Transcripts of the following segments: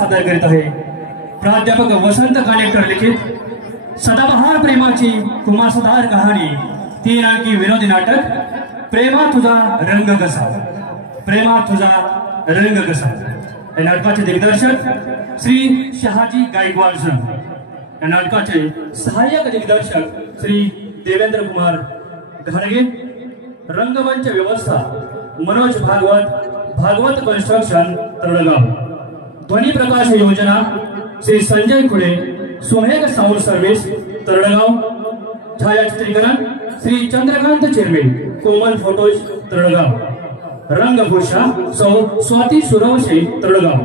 सादर करीत आहे प्राध्यापक वसंत कानेटकर लिखित सदाबहार प्रेमाची कुमासदार कहाणी 3 अंकी विनोदी नाटक प्रेमा तुझा रंग कसा, प्रेमा तुझा रंग कसा। या नाटकाचे दिग्दर्शक श्री शहाजी गायकवाड सर, या नाटकाचे सहाय्यक दिग्दर्शक श्री देवेंद्र कुमार घारगे, रंगमंच व्यवस्था मनोज भागवत कन्स्ट्रक्शन तळगाव, ध्वनी प्रकाश योजना श्री संजय खुडे, सुमेघ साऊंड सर्व्हिस तळगाव, छायाचित्रीकरण श्री चंद्रकांत चिरमे, कोमल फोटोज तळगाव, रंगभूषा सौ स्वाती सुरवशे तळगाव,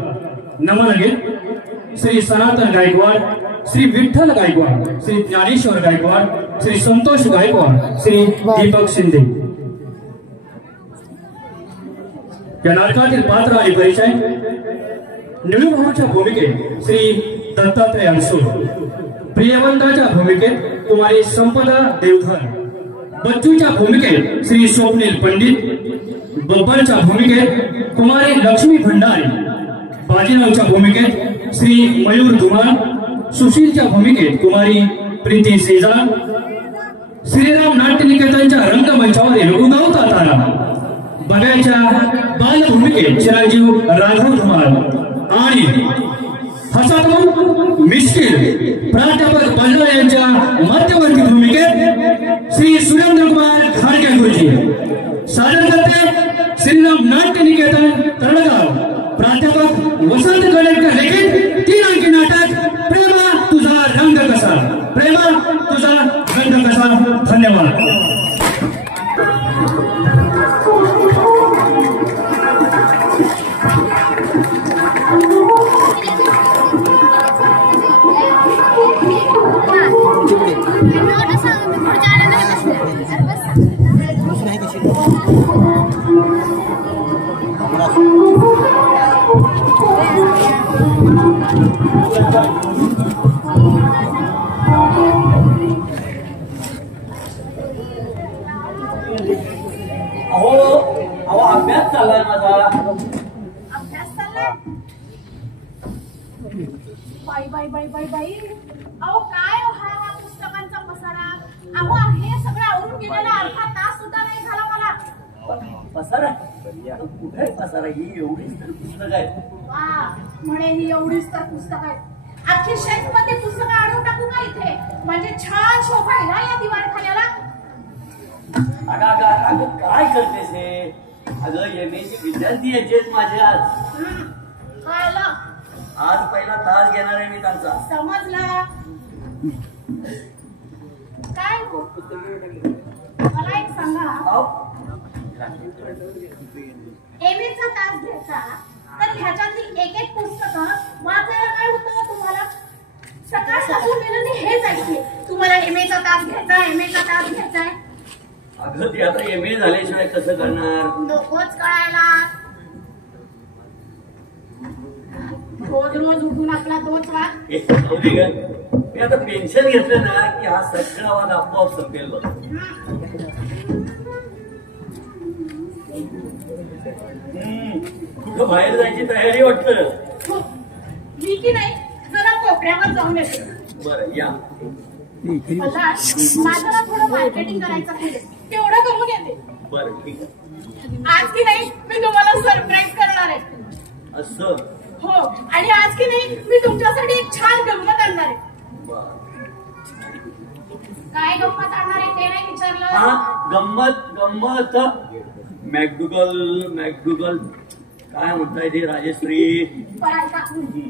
नमनगीत श्री सनातन गायकवाड, श्री विठ्ठल गायकवाड, श्री ज्ञानेश्वर गायकवाड, श्री संतोष गायकवाड, श्री दीपक शिंदे। या नाटकातील पात्र आणि परिचय निळूभाऊच्या भूमिकेत श्री दत्तात्रय अनसूर, प्रियवंताच्या भूमिकेत कुमारी संपदा देवधर, बच्चूच्या भूमिकेत श्री स्वप्नील पंडित, बब्बरच्या भूमिकेत कुमारी लक्ष्मी भंडारी, बाजीरावच्या भूमिकेत श्री मयूर धुमाळ, सुशीलच्या भूमिकेत कुमारी प्रीती सेजान, श्रीराम नाट्य निकेतनच्या रंगमंचावरील उगवता तारा, बब्याच्या बालभूमिकेत चिरंजीव राघव धुमाळ आणि हसातो मिश्किल प्राध्यापक बल्लाळ यांच्या मध्यवर्ती भूमिकेत श्री सुरेंद्र कुमार घारगे गुरुजी। सादर करते श्रीराम नाट्य निकेतन तळगाव, प्राध्यापक वसंत कानेटकर लिखित 3 अंकी नाटक प्रेमा तुझा रंग कसा, प्रेमा तुझा रंग कसा। धन्यवाद। अहो अभ्यास चाललाय माझा। अभ्यास चाललाय? बाई बाई बाई बाई बाई, अहो काय हा पुस्तकांचा पसारा। अहो हे सगळं आवरून गेलेला अर्धा तास सुद्धा नाही झाला मला। पसारा? कुठे पसारा? ही एवढीच तर पुस्तक आहे। वा, म्हणे ही एवढीच तर पुस्तक आहे। अख्खी शेल्फ मध्ये पुस्तकं आणून टाकू का इथे? म्हणजे छान शोभा आहे ना या दिवाणखान्याला। अगं काय करतेस हे? अगं एमएची विद्यार्थी यायचे माझे आज। कळलं? आज पहिला तास घेणार आहे मी त्यांचा। समजला? काय हो, मला एक सांगा, एमएचा तास घ्यायचा तर ह्याच्यातली एक एक पुस्तकं वाचायला काय होतं तुम्हाला? सकाळपासून मी हेच ऐकते, तुम्हाला एमएचा तास घ्यायचा, एमएचा तास घ्यायचा। अगं ते आता एमए झाल्याशिवाय कसं करणार? नकोच कळायला। रोज रोज उठून आपला तोच वाद। मी आता पेन्शन घेतलं ना की हा सगळा वाद आपोआप संपेल बघ। कुठं बाहेर जायची तयारी वाटतं? मी की नाही जरा कोपऱ्यावर जाऊन येते। बरं या। माझं थोडं मार्केटिंग करायचं आहे, तेवढं करून येते। बरं ठीक आहे। आज की नाही मी तुम्हाला सरप्राईज करणार आहे। असं? हो, आणि आज की नाही मी तुमच्यासाठी एक छान गंमत आणणार आहे। काय गंमत आणणार आहे ते नाही विचारलं? हा, गंमत मॅकडुगल काय म्हणताय ते राजश्री?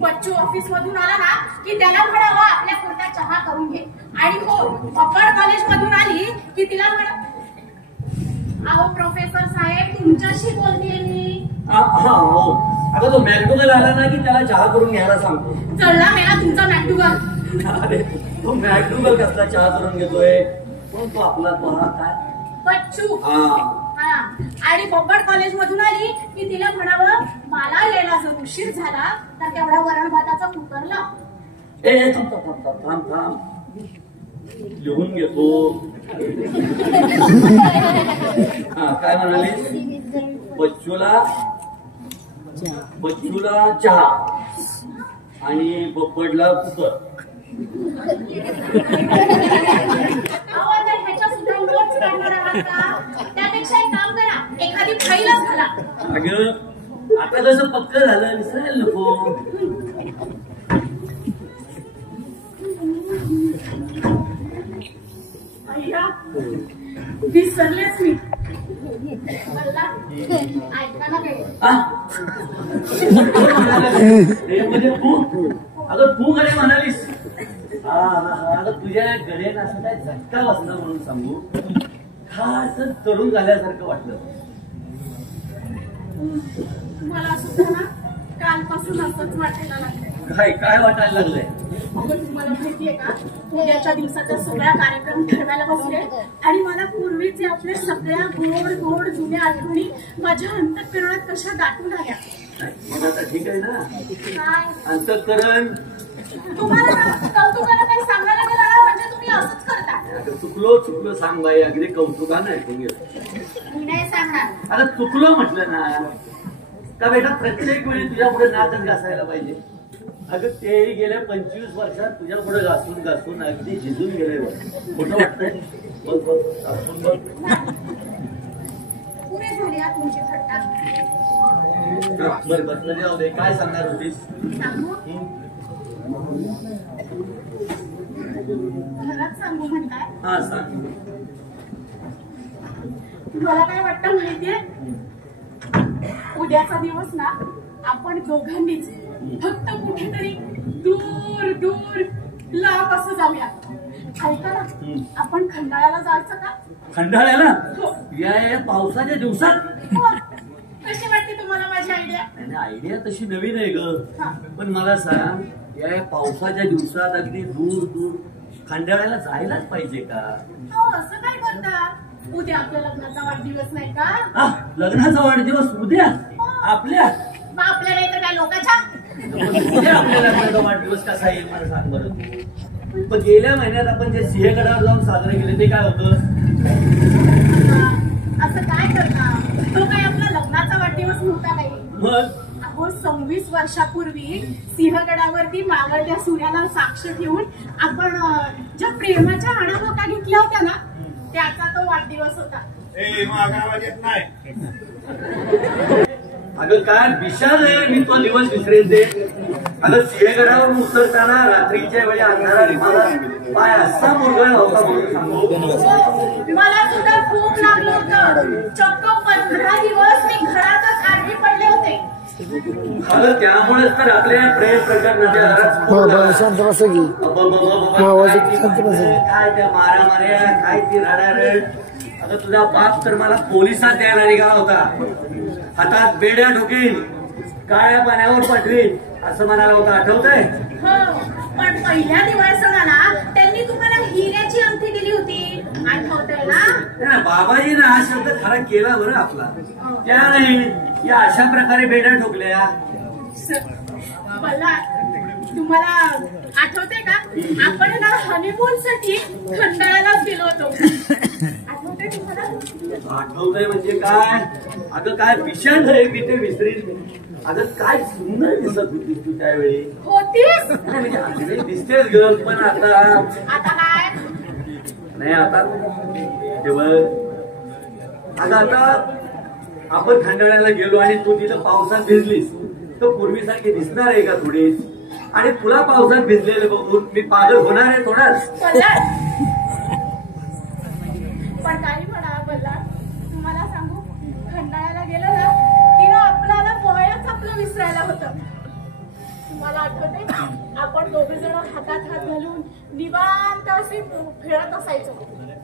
बच्चू ऑफिस मधून आला ना की त्याला म्हणावं आपल्या पुरता चहा करून घे। आणि हो, अप्पर कॉलेज मधून आली की तिला म्हणा, अहो प्रोफेसर साहेब तुमच्याशी बोलतेय मी। हो, अगं तो मॅकडुगल आला ना की त्याला चहा करून घ्यायला सांगतो। चढला मेला तुमचा मॅकडुगल। अरे तो मॅकडुगल कसला चहा करून घेतोय? पण तो आपला काय बच्चू। आणि बब्बड कॉलेज मधून आली की तिला म्हणावं मला यायला जर उशीर झाला तर तेवढा वरण भाताचा कुकर लाव। थांब लिहून घेतो। हा काय म्हणाली? बच्चूला चहा। आणि पडला कुकर. ह्याच्या सुद्धा नोट्स काढणार आहात का? त्यापेक्षा एक काम करा, एखादी फाईलच घाला. अगं आता कसं पक्क झालं, विसरायला नको. अय्या विसरलेच मी. ऐका ना काही. म्हणजे तू अगं तू गडे म्हणालीस. अगं तुझ्या गड्यानं असं काय झटका बसला म्हणून सांगू. खास तरुण झाल्यासारखं वाटलं. मला सुद्धा ना कालपासून असंच वाटायला लागलंय. काय काय वाटायला लागलंय? अगं तुम्हाला माहितीये का, उद्याच्या दिवसाचा सगळा कार्यक्रम ठरवायला बसले आणि मला पूर्वीचे आपले सगळ्या गोड गोड जुन्या आठवणी माझ्या अंतःकरणात कशा दाटून आल्या. मग आता ठीक आहे ना. काय अंतःकरण तुम्हाला कौतुकाला काही सांगायला गेलं ना म्हणजे तुम्ही असंच करता. चुकलो सांग बाई. अगदी कौतुकानं ऐकून गेलं. मी नाही सांगणार. आता चुकलो म्हटलं ना का बेटा, प्रत्येक वेळी तुझ्या पुढे नातच घासायला पाहिजे. अगं तेही गेल्या 25 वर्षात तुझ्या पुढे घासून घासून अगदी झिजून गेले. मोठं वाटतंय. बघ बघ घासून बघ. पुरे झाली हा तुमची थट्टा. बरं बसलं जाऊ दे. काय सांगणार होतीस? सांगू घरात सांगू म्हणताय? हा सांग. मला काय वाटतं माहितीये, उद्याचा दिवस ना आपण दोघांनीच फक्त कुठेतरी दूर दूर लांब असं जाऊया. ऐका ना, आपण खंडाळ्याला जायचं का? खंडाळ्याला? हो. या पावसाच्या दिवसात? हो. कशी वाटते तुम्हाला माझी आयडिया? आयडिया तशी नवीन आहे हा. ग. पण मला सांग, या पावसाच्या दिवसात अगदी दूर दूर खंडाळ्याला जायलाच पाहिजे का? हो, असं काय करता? उद्या आपल्या लग्नाचा वाढदिवस नाही का? लग्नाचा वाढदिवस उद्या? आपल्या? मग आपल्या नाही तर काय लोकांच्या? उद्या आपल्या लग्नाचा वाढदिवस कसा येईल मला सांग बरं. पण गेल्या महिन्यात आपण जे सिंहगडावर जाऊन साजरे केले ते काय होतं? असं काय करता? तो काय आपला लग्नाचा वाढदिवस नव्हता काही. मग 26 वर्षापूर्वी सिंहगडावरती मावळत्या सूर्याला साक्ष ठेवून आपण ज्या प्रेमाच्या हाणामागा घेतल्या होत्या ना, त्याचा तो वाढदिवस होता. अगं काय विशाल आहे, मी तो दिवस विसरेन ते. अगं सिंहगडावरून उतरताना रात्रीच्या वेळी अंधारात मला पाय असा मुरगळला होता म्हणून सांगू. मला सुद्धा खूप लागलं होतं. चक्क 15 दिवस मी घरातच आडवी पडले होते. अगं त्यामुळेच तर आपल्या प्रेम प्रकरणाच्या काय त्या मारामाऱ्या, काय ती रडारड. अगं तुझा बाप तर मला पोलिसात द्यायला निघाला होता. हातात बेड्या ठोकीन, काळ्या पाण्यावर पटवीन असं म्हणाला होता. आठवतंय? हो, पण पहिल्या दिवाळसणाला त्यांनी तुम्हाला हिऱ्याची अंगठी दिली होती. आठवतंय ना? बाबाजीने हा शब्द खरा केला बरं आपला. त्या नाही या अशा प्रकारे बेड्या ठोकल्या. मला तुम्हाला आठवतंय का, आपण ना हनीमून साठी खंडाळ्यालाच गेलो होतो. आठवतंय तुम्हाला? आठवतंय म्हणजे काय? अगं काय विषाण आहे, मी ते विसरीन. अगं काय सुंदर दिसत होतीस तू त्यावेळी. होतीस म्हणजे अगदी दिसतेच ग. पण आता काय नाही, आता तेव्हा अगं आता आपण खंडाळ्याला गेलो आणि तू तिथं पावसात भिजलीस तर पूर्वीसारखी दिसणार आहे का थोडीच? आणि तुला पावसात भिजलेलं बघून मी पागल होणार आहे थोडाच? पण काही म्हणा बल्ला, तुम्हाला सांगू, खंडाळ्याला गेलो ना की ना आपल्याला वयच आपलं विसरायला होतं. तुम्हाला आठवते, आपण दोघे जण हातात हात घालून निवांत असे फिरत असायचो.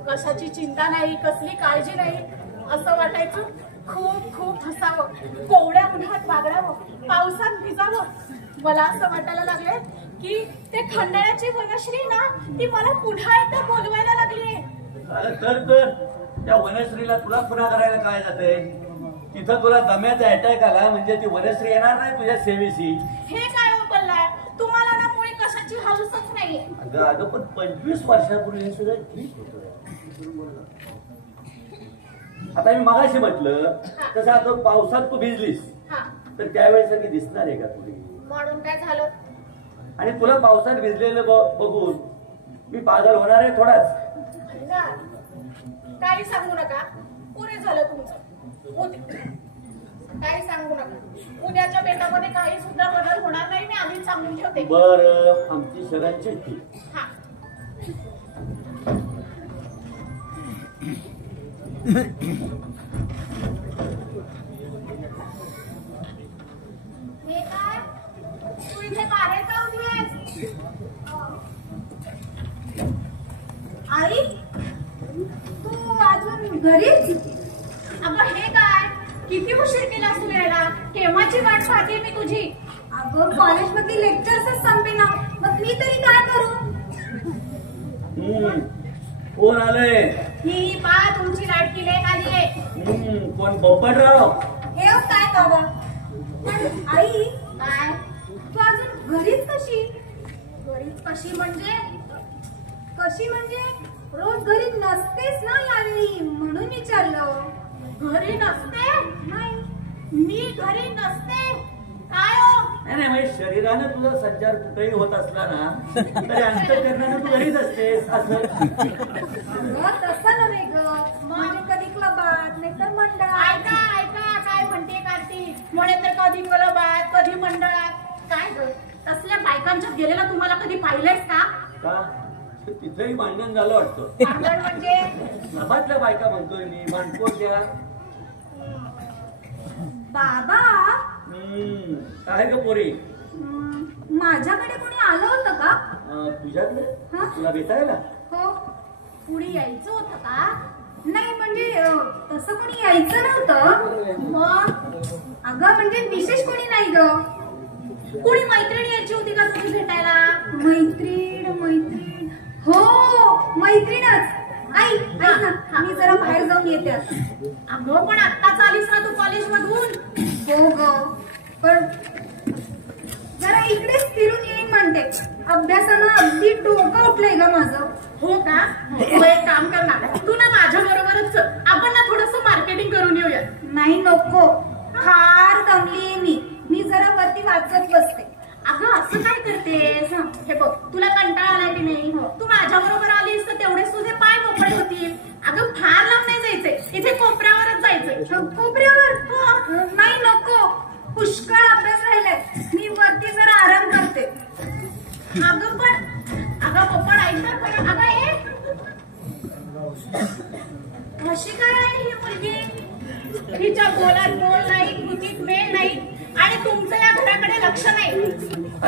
कशाची चिंता नाही, कसली काळजी नाही. असं वाटायचं खूप खूप हसावं, कोवड्या उन्हात वागडावं, पावसात भिजावं. मला असं वाटायला लागले की ते खंडाळ्याची वनश्री ना, ती मला पुन्हा एकदा बोलवायला लागली. तर त्या वनश्रीला तुला पुन्हा करायला काय जाते? तिथं तुला दम्याचा अटॅक आला म्हणजे ती वनश्री येणार नाही तुझ्या सेवेशी. हे काय हो बोललाय तुम्हाला ना, मुळी कशाची हाऊसच नाहीये. अगं पण 25 वर्षापूर्वी हे सगळं ठीक होतं. आता मी मगाशी म्हटलं तसं आता पावसात तू भिजलीस तर त्यावेळेस दिसणार आहे का तुझी? म्हणून काय झालं? आणि तुला पावसात भिजलेलं बघून मी पागल होणार आहे थोडाच. काही सांगू नका, पुरे झालं तुमचं. काही सांगू नका, उद्याच्या बेटामध्ये काही सुद्धा बदल होणार नाही, मी आधीच सांगून ठेवते. बरं, आमची शरण चिठ्ठी. हा, हे काय, तू इथे बाहेर का उभी आहेस? आई, तू अजून घरीच? अगं हे काय, किती उशीर केलास तू यायला? केव्हाची वाट पाहते मी तुझी. अगं कॉलेजमधली लेक्चर्सच संपेना, मग मी तरी काय करू? कोण आलंय? ही पा तुमची लाडकी लेक आलीये. कोण? बब्बटराव. हे काय बाबा? पण आई, काय तू अजून घरीच कशी? घरीच कशी म्हणजे? कशी म्हणजे रोज घरी नसतेस ना यावेळी, म्हणून विचारलं. घरी नसते? नाही, मी घरी नसते. काय हो? नाही म्हणजे शरीरानं तुझा संचार कुठेही होत असला ना तरी अंतःकरणानं तू घरीच असतेस असं. तसं नव्हे ग, म्हणजे कधी क्लबात नाही तर मंडळात. ऐका ऐका काय म्हणते कार्तिक, म्हणे तर कधी क्लबात कधी मंडळात. काय ग, तसल्या बायकांच्यात गेलेला तुम्हाला कधी पाहिलंयस का? तिथेही भांडण झालं वाटतं. भांडण म्हणजे? नभातल्या बायका म्हणतोय मी, भांडकोर द्या. बाबा, काय ग पोरी? माझ्याकडे कोणी आलं होतं का? तुझ्याकडे? तुला भेटायला? हो, कुणी यायचं होतं का? नाही म्हणजे तसं कोणी यायचं नव्हतं. मग अगं म्हणजे विशेष कोणी नाही ग. कोणी मैत्रीण यायची होती का तुम्ही भेटायला? मैत्रीण हो, मैत्रीणच. आई मी जरा बाहेर जाऊन येते. अगं पण आत्ताच आलीस ना तू कॉलेज मधून? हो ग, पण जरा इकडेच फिरून येईन म्हणते. अभ्यासानं अगदी डोकं उठलंय ग माझं. हो का? तू एक काम कर ना, तू ना माझ्या बरोबरच आपण ना थोडस मार्केटिंग करून येऊया. नाही नको, फार दमलीये मी जरा वरती वाचत बसते. अगं असं काय करतेस? हे बघ, तुला कंटाळा आला की नाही? तू माझ्या बरोबर आलीस तर तेवढेच तुझे पाय मोकळे होतील. अगं फार लांब नाही जायचंय, इथे कोपऱ्यावरच जायचंय. कोपऱ्यावर? नाही नको, पुष्कळ अभ्यास राहिलाय, मी वरती जरा आराम करते. अगं पण पप्पा ऐकतात पण. अगं हे कशी काय आहे ही मुलगी? हिच्या बोलात बोल नाही, कृतीत मेल नाही, आणि तुमचं या घराकडे लक्ष नाही.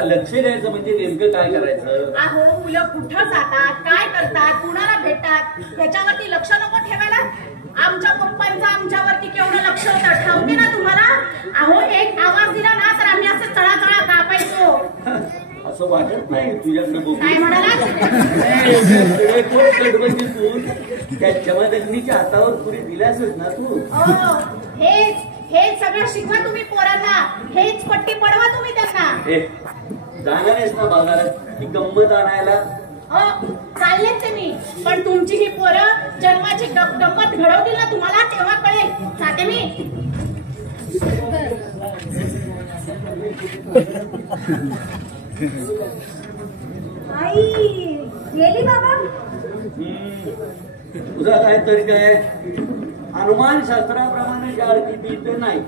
लक्ष द्यायचं म्हणजे नेमकं काय करायचं? अहो मुलं कुठं जातात, काय करतात, कुणाला भेटतात, याच्यावरती लक्ष नको ठेवायला. आमच्या पप्पांचं आमच्यावरती केवढं लक्ष होतं ठाऊके ना तुम्हाला? अहो एक आवाज दिला ना तर आम्ही असं चळा कापायचो. असं वाटत नाही तुझ्याकडे बघून. काय म्हणाला? त्या जमादग्नीच्या हातावर पुरी दिल्यासच ना तू. हेच सगळं शिकवा तुम्ही पोरांना, हेच पट्टी पडवा तुम्ही त्यांना. जाणार आहेस ना बाजारात ही गंमत आणायला? चाललेच ते मी, पण तुमची ही पोरं जन्माची गंमत घडवतील ना तुम्हाला तेव्हा कळेल. जाते मी. आई गेली बाबा. तुझा काय तरी काय हनुमान शास्त्राप्रमाणे ज्या अर्थी ती नाही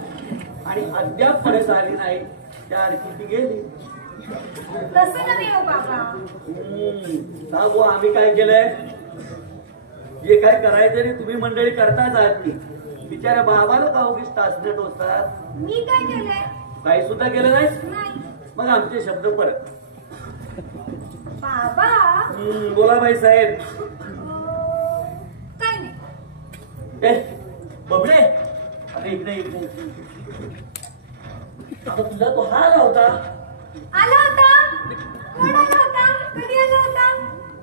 आणि अद्याप परत आली नाही, त्या अर्थी ती गेली. तसं नव्हे हो बाबा. सांगू आम्ही काय केलंय? जे काय करायचं रे तुम्ही मंडळी करताच आहात की. बिचाऱ्या बाबाला का उगीच तासने टोचतात? मी काय केलंय? काही सुद्धा केलं नाही. मग आमचे शब्द परत. बाबा. बोला बाई साहेब. काय नाही. बबडे अरे इकडे इकडे. आता तुझा तो हा आला होता. कोण आला होता? कधी आला होता?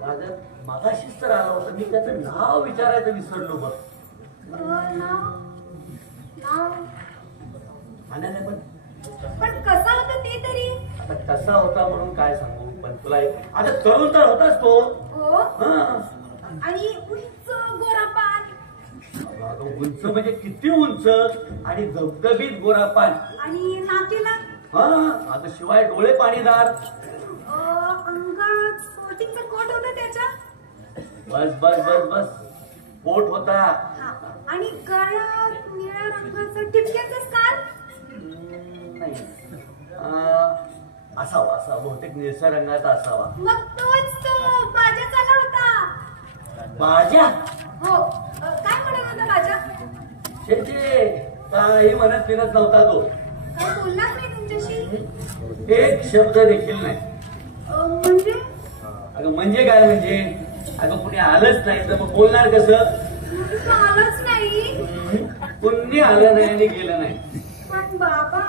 माझं मागाशीच तर आला होता. मी त्याचं नाव विचारायचं विसरलो बघ. नाव आणायला पण कसा होता ते तरी? आता कसा होता म्हणून काय सांगू, पण तुला आता तरुण तर होताच तो. हो. आणि उंच गोरापान. उंच म्हणजे किती उंच आणि धबधबीत गोरापान. आणि नाकेला? आता शिवाय डोळे पाणीदार. स्पोर्टिंगचा कोट होता त्याच्या. बस बस बस बस कोट होता. हा, आणि काळ्या निळ्या रंगाचा टिपक्याचा स्कार्फ. नाही असावा असा बहुतेक निळसर रंगाचा असावा. मग तोच तो बाजाचा होता. बाजा? हो, काय म्हणत होता बाजा? शेचे काही म्हणत फिरत नव्हता तो. काय बोललाच नाही तुमच्याशी? एक शब्द देखील नाही. म्हणजे? अगं म्हणजे काय म्हणजे? अगं कुणी आलंच नाही तर मग बोलणार कसं? आलंच नाही. कुणी आलं नाही आणि गेलं नाही. पण बाबा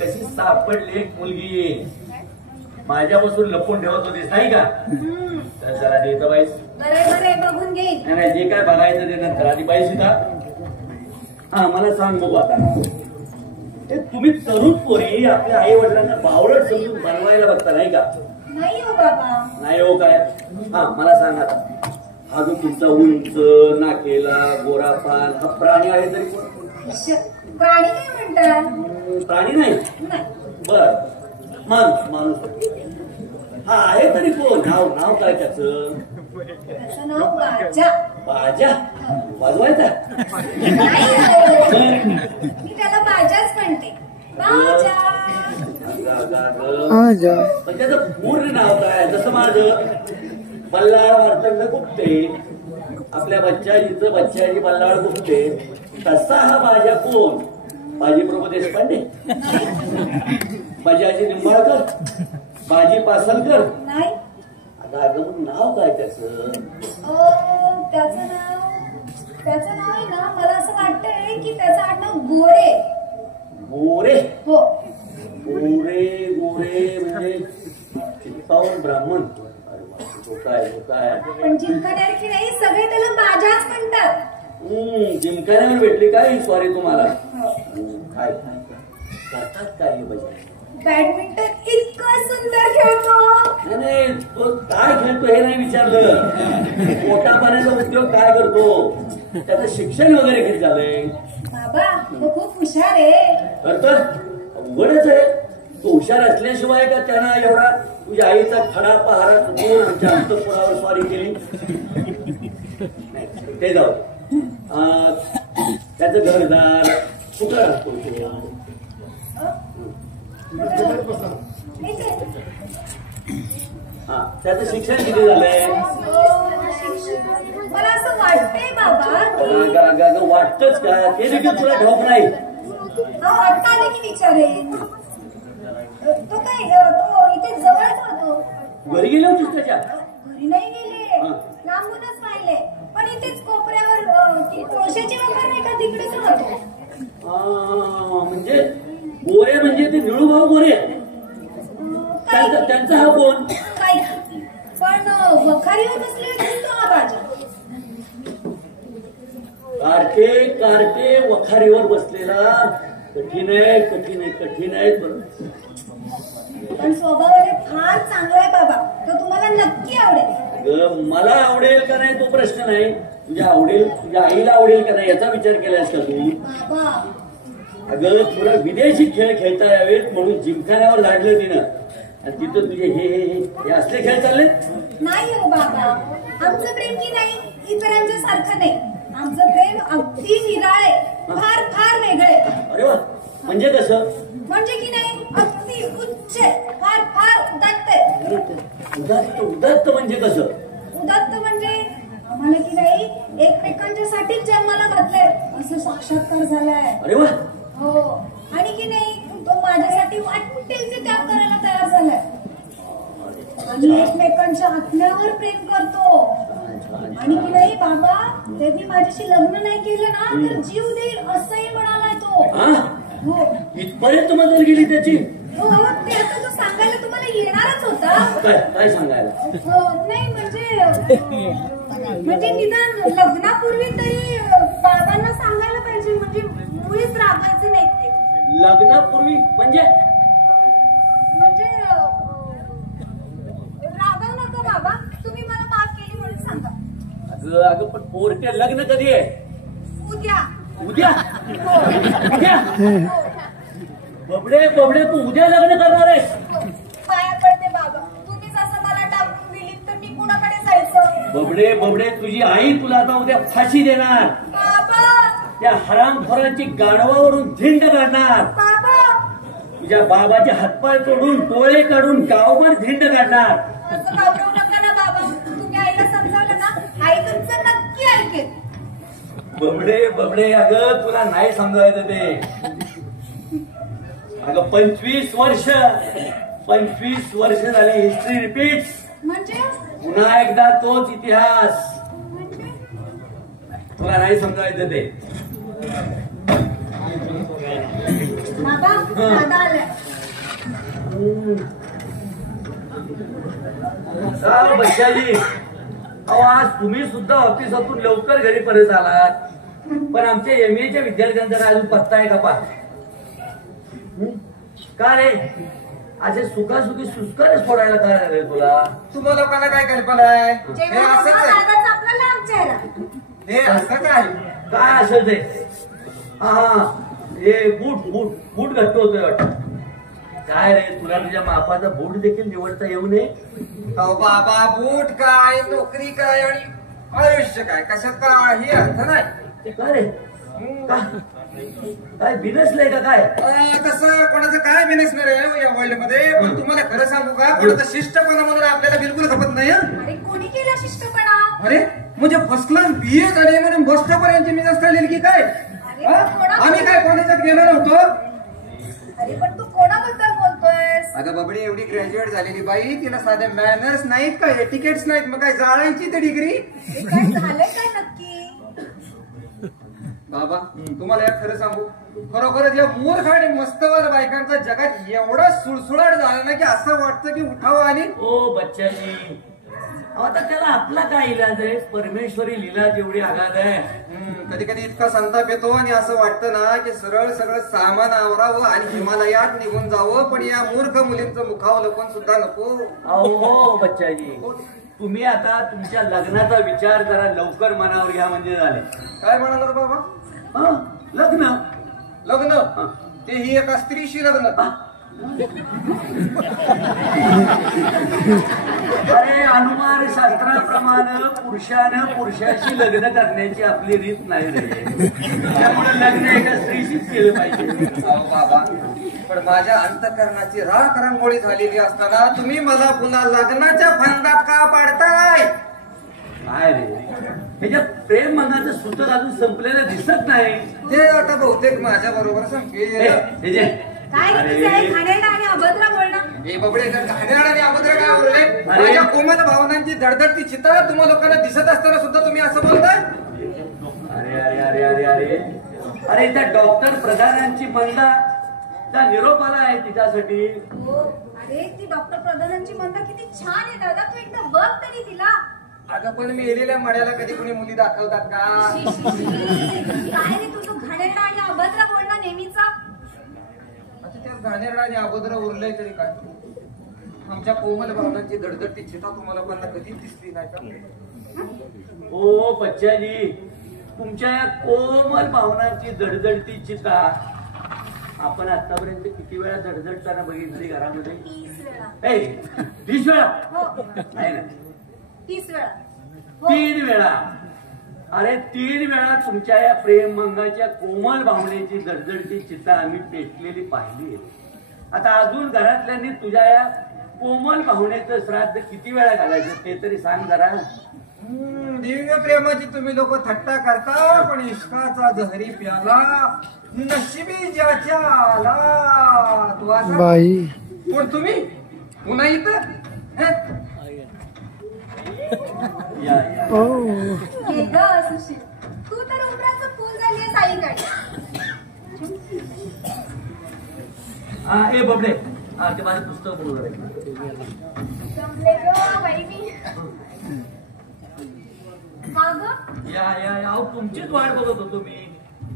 कशी सापडली एक मुलगी माझ्यापासून लपून ठेवत होतीस नाही का? तर जरा देत बाईस. बरे बरे बघून घेईन. नाही जे काय बघायचं ते नंतर आधी पाहिजे का? हा मला सांग बघू आता. तुम्ही तरुण पोरी आपल्या आई वडिलांना बावळट समजून बनवायला बघता नाही का? नाही हो बाबा. नाही हो काय? हा मला सांग आता. हा जो तुमचा उंच नाकेला गोरापान हा प्राणी आहे तरी कोण? प्राणी काय म्हणतात? प्राणी नाही. बर माणूस हा आहे तरी कोण? नाव काय त्याचं? त्याचं नाव बाजा. बाजा? वाजवायचा? मी त्याला बाजाच म्हणते. बाजा. पण त्याचं पूर्ण नाव काय? जसं माझं बल्लाळ वार्तंड गुप्ते, आपल्या बच्चाजी बल्लाळ गुप्ते, तसा हा बाजा कोण? बाजीप्रभू देशपांडे, बाजी निंबाळकर, बाजी पासलकर? नाही. आता अगं नाव काय त्याचं? त्याचं नाव आहे ना, मला असं वाटतंय की त्याचं आडनाव गोरे. गोरे? हो. गोरे म्हणजे चित्तावून ब्राह्मण. काय पण जिंकण्याची नाही, सगळे त्याला बाजाच म्हणतात. जिंकण्यावर भेटली काय स्वारी तुम्हाला? काय करतात काय बाई? बॅडमिंटन इतकं सुंदर खेळतो. नाही तो काय खेळतो हे नाही विचारलं. पोटा पाण्याचा उद्योग काय करतो? त्याचं शिक्षण वगैरे किती झालंय? बाबा तो खूप हुशार आहे. तर उघडच आहे. तो हुशार असल्याशिवाय का त्यानं एवढा तुझ्या आईचा खडा पहारा चुकवून आमच्या अंतःपुरावर स्वारी केली? ते जाऊ. त्याचं घरदार कुठं राहतो? हा त्याचं शिक्षण किती झालंय? मला असं वाटतंय बाबा. वाटतच का? ते देखील तुला ठाऊक नाही? आता आले की विचारेन. तो इथे जवळच राहतो. घरी गेले होतीस त्याच्या? घरी नाही गेले, लांबूनच पाहिले. पण इथेच कोपऱ्यावर तुळशीची वगैरे नाही का, तिकडेच राहतो. म्हणजे गोरे म्हणजे ते निळूभाऊ गोरे? त्यांचा हा कोण? काही पण वखारीवर बसलेला दिसतो हा बाजा. कार्टे वखारीवर बसलेला. कठीण आहे. पण स्वभावाने फार चांगला आहे बाबा. तो तुम्हाला नक्की आवडेल. मला आवडेल का नाही तो प्रश्न नाही. तुझ्या आईला आवडेल का नाही याचा विचार केलास का तू? बाबा अगं थोडा विदेशी खेळ खेळता यावेत म्हणून जिमखान्यावर धाडलं तिनं. आणि तिथं तुझे हे असले खेळ चालले? नाही हो बाबा. आमचं प्रेम की नाही इतरांच्या सारखं नाही. आमचं प्रेम अगदी निराळे, फार वेगळे. अरे वा. म्हणजे कसं? म्हणजे की नाही अगदी उच्च, फार उदात्त म्हणजे कसं? उदात्त म्हणजे आम्हाला की नाही एकमेकांच्या साठीच जन्माला घातलंय असं साक्षात्कार झालाय. अरे वा. हो. आणि की नाही तो माझ्यासाठी वाटेल ते त्याग करायला तयार झालाय. आम्ही एकमेकांच्या आत्म्यावर प्रेम करतो. आणि की नाही बाबा त्यांनी माझ्याशी लग्न नाही केलं ना तर जीव देईल असंही म्हणालाय तो. हो. इथपर्यंत मदत गेली त्याची? हो. ते आता तो सांगायला तुम्हाला येणारच होता. काय सांगायला? नाही म्हणजे निदान लग्नापूर्वी तरी बाबांना सांगायला पाहिजे. म्हणजे मुळीच रागायचे नाही ते. लग्नापूर्वी म्हणजे रागाव नका बाबा. तुम्ही मला माफ केली म्हणून सांगा. अगं पण पोरटे लग्न कधी आहे? उद्या. उद्या? बबडे तू उद्या लग्न करणार आहेस? पाया पडते बाबा. तुम्हीच असं मला बबडे बबडे तुझी आई तुला आता उद्या फाशी देणार. बाबा त्या हरामखोरांची गाढवावरून धिंड काढणार. बाबा तुझ्या बाबाचे हातपाय तोडून डोळे काढून गावभर धिंड काढणार. असं घाबरवू नका ना बाबा. तुम्ही आईला समजावलं ना आई तुमचं नक्की ऐकेल. बबडे बबडे अगं तुला नाही समजायचं ते. अगं 25 वर्ष झाले हिस्ट्री रिपीट्स. म्हणजे पुन्हा एकदा तोच इतिहास. तुला नाही समजायचं ते. बाबा दादा आलाय. बच्चाजी अहो आज तुम्ही सुद्धा ऑफिसातून लवकर घरी परत आलात. पण आमच्या MA च्या विद्यार्थ्यांचा अजून पत्ता आहे का पा? का रे असे सुखासुखी सुस्कारे सोडायला काय रे तुला? तुम्हा लोकांना काय कल्पना आहे? हे जेव्हा असंच आहे. दादाचा आपला लांब चेहरा. हे असं काय? काय असं ते? हा हे बूट घट्ट होतोय वाटत. काय रे तुला तुझ्या मापाचा बूट देखील निवडता येऊ नये? अहो बाबा बूट काय नोकरी काय आणि आयुष्य काय कशात काही अर्थ नाही. ते काय रे काय बिनसलंय का काय? तसं कोणाचं काय बिनसणार आहे या वर्ल्ड मध्ये. पण तुम्हाला खरं सांगू का कोणाचा शिष्टपणा म्हणून आपल्याला बिलकुल खपत नाही. अरे कोणी केला शिष्टपणा? अरे म्हणजे फर्स्ट क्लास BA झाले म्हणून बस स्टॉपवर यांची मी जास्त लिहिली की काय? आम्ही काय कॉलेजात गेलो नव्हतो. अरे पण तू कोणाबद्दल बोलतोयस? अगं बाबडी एवढी ग्रॅज्युएट झालेली बाई तिला साधे मॅनर्स नाहीत का एटिकेट्स नाहीत मग काय जाळायची ते डिग्री? हे काय झालंय काय नक्की? बाबा तुम्हाला एक खरं सांगू खरोखरच या मूर्ख आणि मस्तवार बायकांचा जगात एवढा सुळसुळाट झाला ना की असं वाटतं की उठावं आणि ओ बच्चाजी आता त्याला आपला काय इलाज आहे? परमेश्वरी लीला जेवढी आघात आहे. कधी कधी इतका संताप येतो आणि असं वाटतं ना की सरळ सगळं सामान आवरावं आणि हिमालयात निघून जावं. पण या मूर्ख मुलींचं मुखावं लपून सुद्धा नको. अहो बच्चाजी तुम्ही आता तुमच्या लग्नाचा विचार जरा लवकर मनावर घ्या म्हणजे झाले. काय म्हणाला बाबा? लग्न लग्न ते ही एका स्त्रीशी लग्न. अरे अनुमान शास्त्राप्रमाणे पुरुषानं पुरुषाशी लग्न करण्याची आपली रीत नाही रे. त्यामुळे लग्न एका स्त्रीशीच केलं पाहिजे. अहो बाबा पण माझ्या अंतःकरणाची राख रांगोळी झालेली असताना तुम्ही मला पुन्हा लग्नाच्या फंदात का पाडताय? काय रे ह्याच्यात प्रेम मनाचं सूत्र अजून संपलेलं दिसत नाही. ते आता बहुतेक माझ्या बरोबर संपेल. काय घाणेरडा आणि अभद्र बोलणं? हे बबडे जर घाणेरडा आणि अभद्र काय उरले? माझ्या कोमल भावनांची धडधडती चिता तुम्हा लोकांना दिसत असताना सुद्धा तुम्ही असं बोलताय? अरे अरे अरे अरे अरे अरे त्या डॉक्टर प्रधानांची मंदा त्या निरोप आला आहे तिच्यासाठी. हो अरे ती डॉक्टर प्रधानांची मंदा किती छान आहे दादा. तू एकदा बघ तरी तिला. अगं पण मेलेल्या मड्याला कधी कोणी मुली दाखवतात का? काय रे तुझं घाणेरडा आणि अभद्र बोलणं नेहमीचा? आता त्यात घाणेरडा आणि अभद्र उरलंय तरी काय? आमच्या कोमल भावनांची धडधडती चिता तुम्हाला पण कधीच दिसली नाही का? ओ बच्चाजी तुमच्या या कोमल भावनांची धडधडती चिता आपण आतापर्यंत किती वेळा धडधडताना बघितली घरामध्ये? 30 वेळा. 30 वेळा? हो नाही ना 30 वेळा. 3 वेळा. अरे 3 वेळा तुमच्या या प्रेमभंगाच्या कोमल भावनेची धडधडती चिता आम्ही पेटलेली पाहिली. आता अजून घरातल्यांनी तुझ्या या कोमल भावनेचं श्राद्ध किती वेळा घालायचं ते तरी सांग जरा. दिव्य प्रेमाची तुम्ही लोक थट्टा करता पण इश्काचा जहरी प्याला नशिबी ज्याच्या आला तू असा पण तुम्ही पुन्हा इथं या हे ग सुशील तू तर उमराचं फुल झाली आहे साईकडे. ए बबडे ते माझं पुस्तक बोलू जमले ग बाई मी. का ग? या या अहो तुमचीच वाट बघत होतो मी.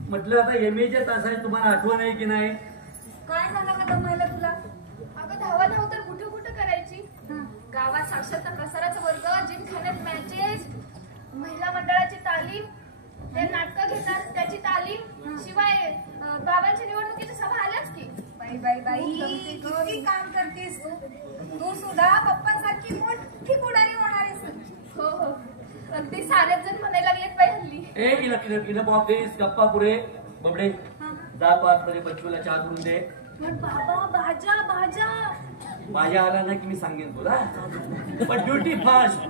म्हटलं आता MAच्या तासाची तुम्हाला आठवण आहे की नाही? काय सांगा का दमायला तुला? अगं धावा धाव तर कुठं कुठं करायची. गावात साक्षरता प्रसाराचा वर्ग, जिमखान्यात मॅचेस, महिला मंडळाची तालीम, ते नाटकं घेतात त्याची तालीम, शिवाय बाबांच्या निवडणुकीच्या सभा आल्याच की. बाई बाई बाई किती काम करतेस तू. तू सुद्धा पप्पांसारखी मोठी पुढारी होणार आहेस. हो हो अगदी सारेच जण म्हणायला लागलेत बाई हल्ली. ए इला ऑफिस गप्पा पुरे बबडे जा तू आतमध्ये बच्चूला चहा करून दे. पण बाबा भाज्या माझ्या आला ना की मी सांगेन तुला. पण ड्युटी फास्ट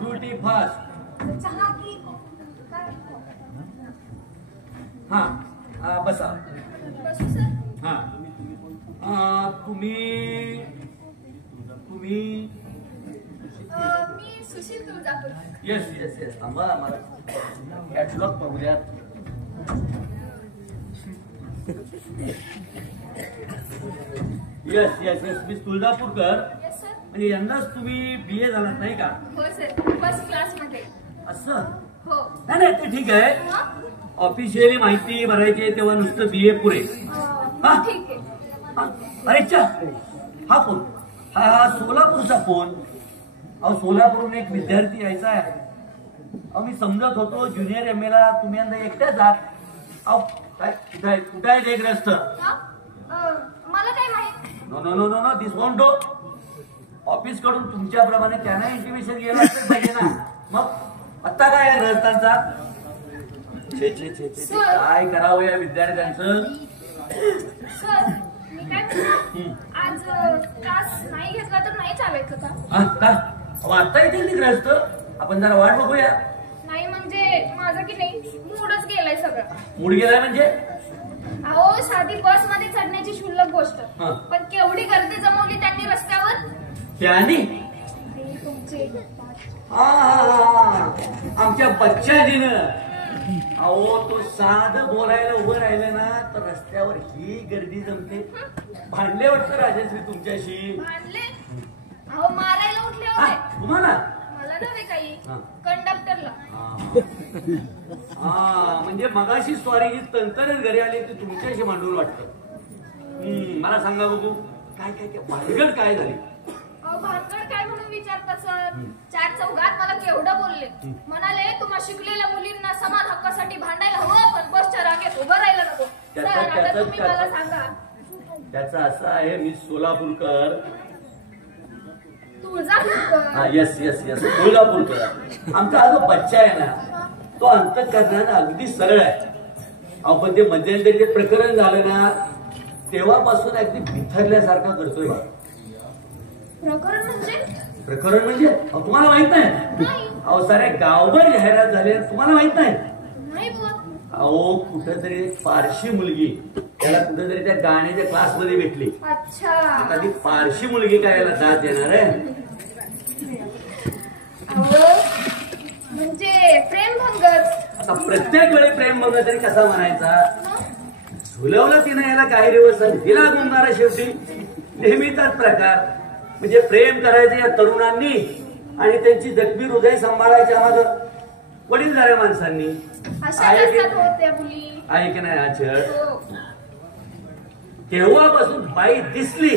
चहा की काय? हा बसा. बसू सर. हा तुम्ही मी सुशील तुळजापूर. येस थांबा मला कॅटलॉग बघूयात. येस मी तुळजापूरकर. Yes sir. म्हणजे यंदाच तुम्ही BA झालात नाही का? हो सर, फर्स्ट क्लास मध्ये. असं हो. नाही ते ठीक आहे. मग? ऑफिशियली माहिती भरायची आहे तेव्हा नुसतं BA पुरे. हा? ठीक आहे. अरे चा हा फोन हा सोलापूरचा फोन. अहो सोलापूरहून एक विद्यार्थी यायचा आहे. अहो मी समजत होतो ज्युनियर MA ला तुम्ही यंदा एकट्याच आहात. अहो कुठे आहे ग्रस्त? मला काय माहित. नो दिस वॉन्ट डो. ऑफिस कडून तुमच्याप्रमाणे त्यांना इंटिमेशन गेलं असलं पाहिजे ना. मग आता काय आहे ग्रस्तांचा? छे काय करावं या विद्यार्थ्यांचं. सर मी काय म्हणते, आज क्लास नाही घेतला तर नाही चालायचं का? आता येतील ती ग्रस्त. आपण जरा वाट बघूया. नाही म्हणजे माझं की नाही मूडच गेलाय सगळं. मूड गेलाय म्हणजे? अहो साधी बस मध्ये चढण्याची क्षुल्लक गोष्ट, हा. पण केवढी गर्दी जमवली त्यांनी रस्त्यावर. त्यांनी ते तुमचे आमच्या बच्चाजीनं. अहो तो साधं बोलायला उभं राहिलं ना तर रस्त्यावर ही गर्दी जमते. भांडले वाटतं राजश्री तुमच्याशी. भांडले? अहो मारायला उठले होते. तुम्हाला? मला नव्हे काही, हा. कंडक्टरला. म्हणजे मगाशी स्वारी ही तंतरच घरी आली ती तुमच्याशी भांडून वाटतं. मला सांगा बघू काय भानगड काय झाली? भानगड काय म्हणून विचारता सर? चार चौघात मला केवढं बोलले. म्हणाले तुम्हा शिकलेल्या मुलींना समान हक्कासाठी भांडायला हवं, पण बसच्या रांगेत उभं राहायला नको. सर आता तुम्ही मला सांगा. त्याचं असं आहे मी सोलापूरकर. तुळजापूरकर? येस सोलापूरकर. आमचा हा जो बच्चा आहे ना तो अंतःकरणानं अगदी सरळ आहे. आपण ते मध्यंतरी जे प्रकरण झालं ना तेव्हापासून अगदी बिथरल्यासारखा करतोय. प्रकरण म्हणजे तुम्हाला माहित नाही? अहो साऱ्या गावभर जाहिरात झाली तुम्हाला माहित नाही? अहो कुठेतरी पारशी मुलगी त्याला कुठेतरी त्या गाण्याच्या क्लासमध्ये भेटली. अच्छा. आता ती पारशी मुलगी काय याला दाद देणार आहे? म्हणजे प्रेमभंगच. आता प्रत्येक वेळी प्रेमभंग तरी कसा म्हणायचा? झुलवलं तिने याला काही दिवस तिला गुंगारा शेवटी नेहमीचाच प्रकार. म्हणजे प्रेम करायचे या तरुणांनी आणि त्यांची जखमी हृदय सांभाळायच्या मागं वडीलधाऱ्या माणसांनी. आहे की नाही आचर? तेव्हापासून बाई दिसली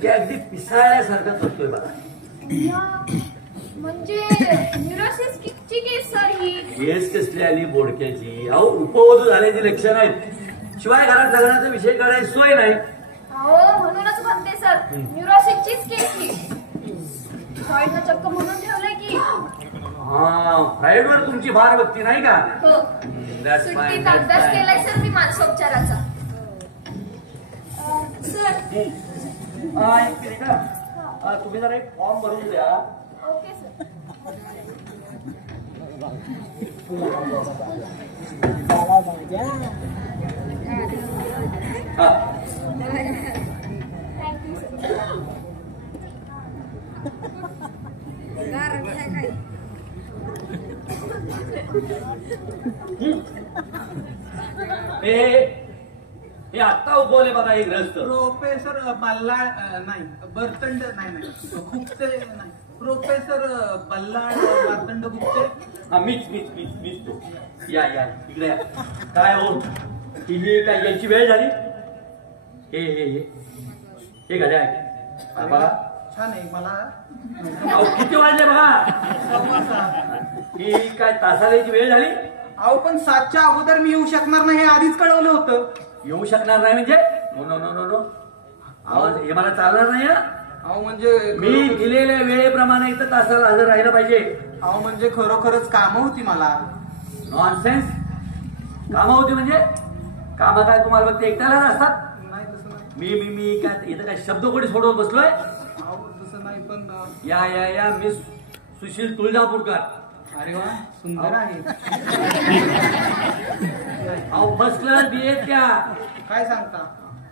की अगदी पिसाळल्यासारखा करतोय बघा. म्हणजे न्यूरोसिसची केस सर ही. केस कसली आली बोडक्याची? अहो उपवधू झाल्याची लक्षण आहेत. शिवाय घरात लग्नाचा विषय काढायची सोय नाही. म्हणूनच म्हणते सर न्यूरोसिसचीच केस ही. फ्रॉइडनं चक्क म्हणून ठेवलंय की. फ्राईडवर तुमची फार भक्ती नाही का? सुट्टीत अभ्यास केलाय सर मी मानसोपचाराचा. सर एक मिनिट तुम्ही जरा एक फॉर्म भरून द्या. Okay sir. Thank you sir. हे आत्ता उगवले बघा एक ग्रस्त. प्रोफेसर बल्लाळ नाही बर्तंड नाही गुप्ते नाही. प्रोफेसर बल्लाळ बर्तंड गुप्ते. मीच तो. या इकडे या. काय हो ही काय याची वेळ झाली? हे घड्याळ आहे बघा. छान आहे. मला किती वाजले बघा? ही काय तासाला याची वेळ झाली? अहो पण 7च्या अगोदर मी येऊ शकणार नाही हे आधीच कळवलं होतं. येऊ शकणार नाही म्हणजे? नो आवाज हे मला चालणार नाही. अहो म्हणजे मी दिलेल्या वेळेप्रमाणे इथं तासाला हजर राहिलं पाहिजे. अहो म्हणजे खरोखरच कामं होती मला. नॉनसेन्स. कामं होती म्हणजे कामं काय तुम्हाला फक्त एकट्यालाच असतात? नाही तसं नाही. मी काय इथं काय शब्दकोडी सोडवून बसलोय? अहो तसं नाही पण या मी सुशील तुळजापूरकर. अरे वा सुंदर आहे. अहो फर्स्ट क्लास BA त्या. काय सांगता?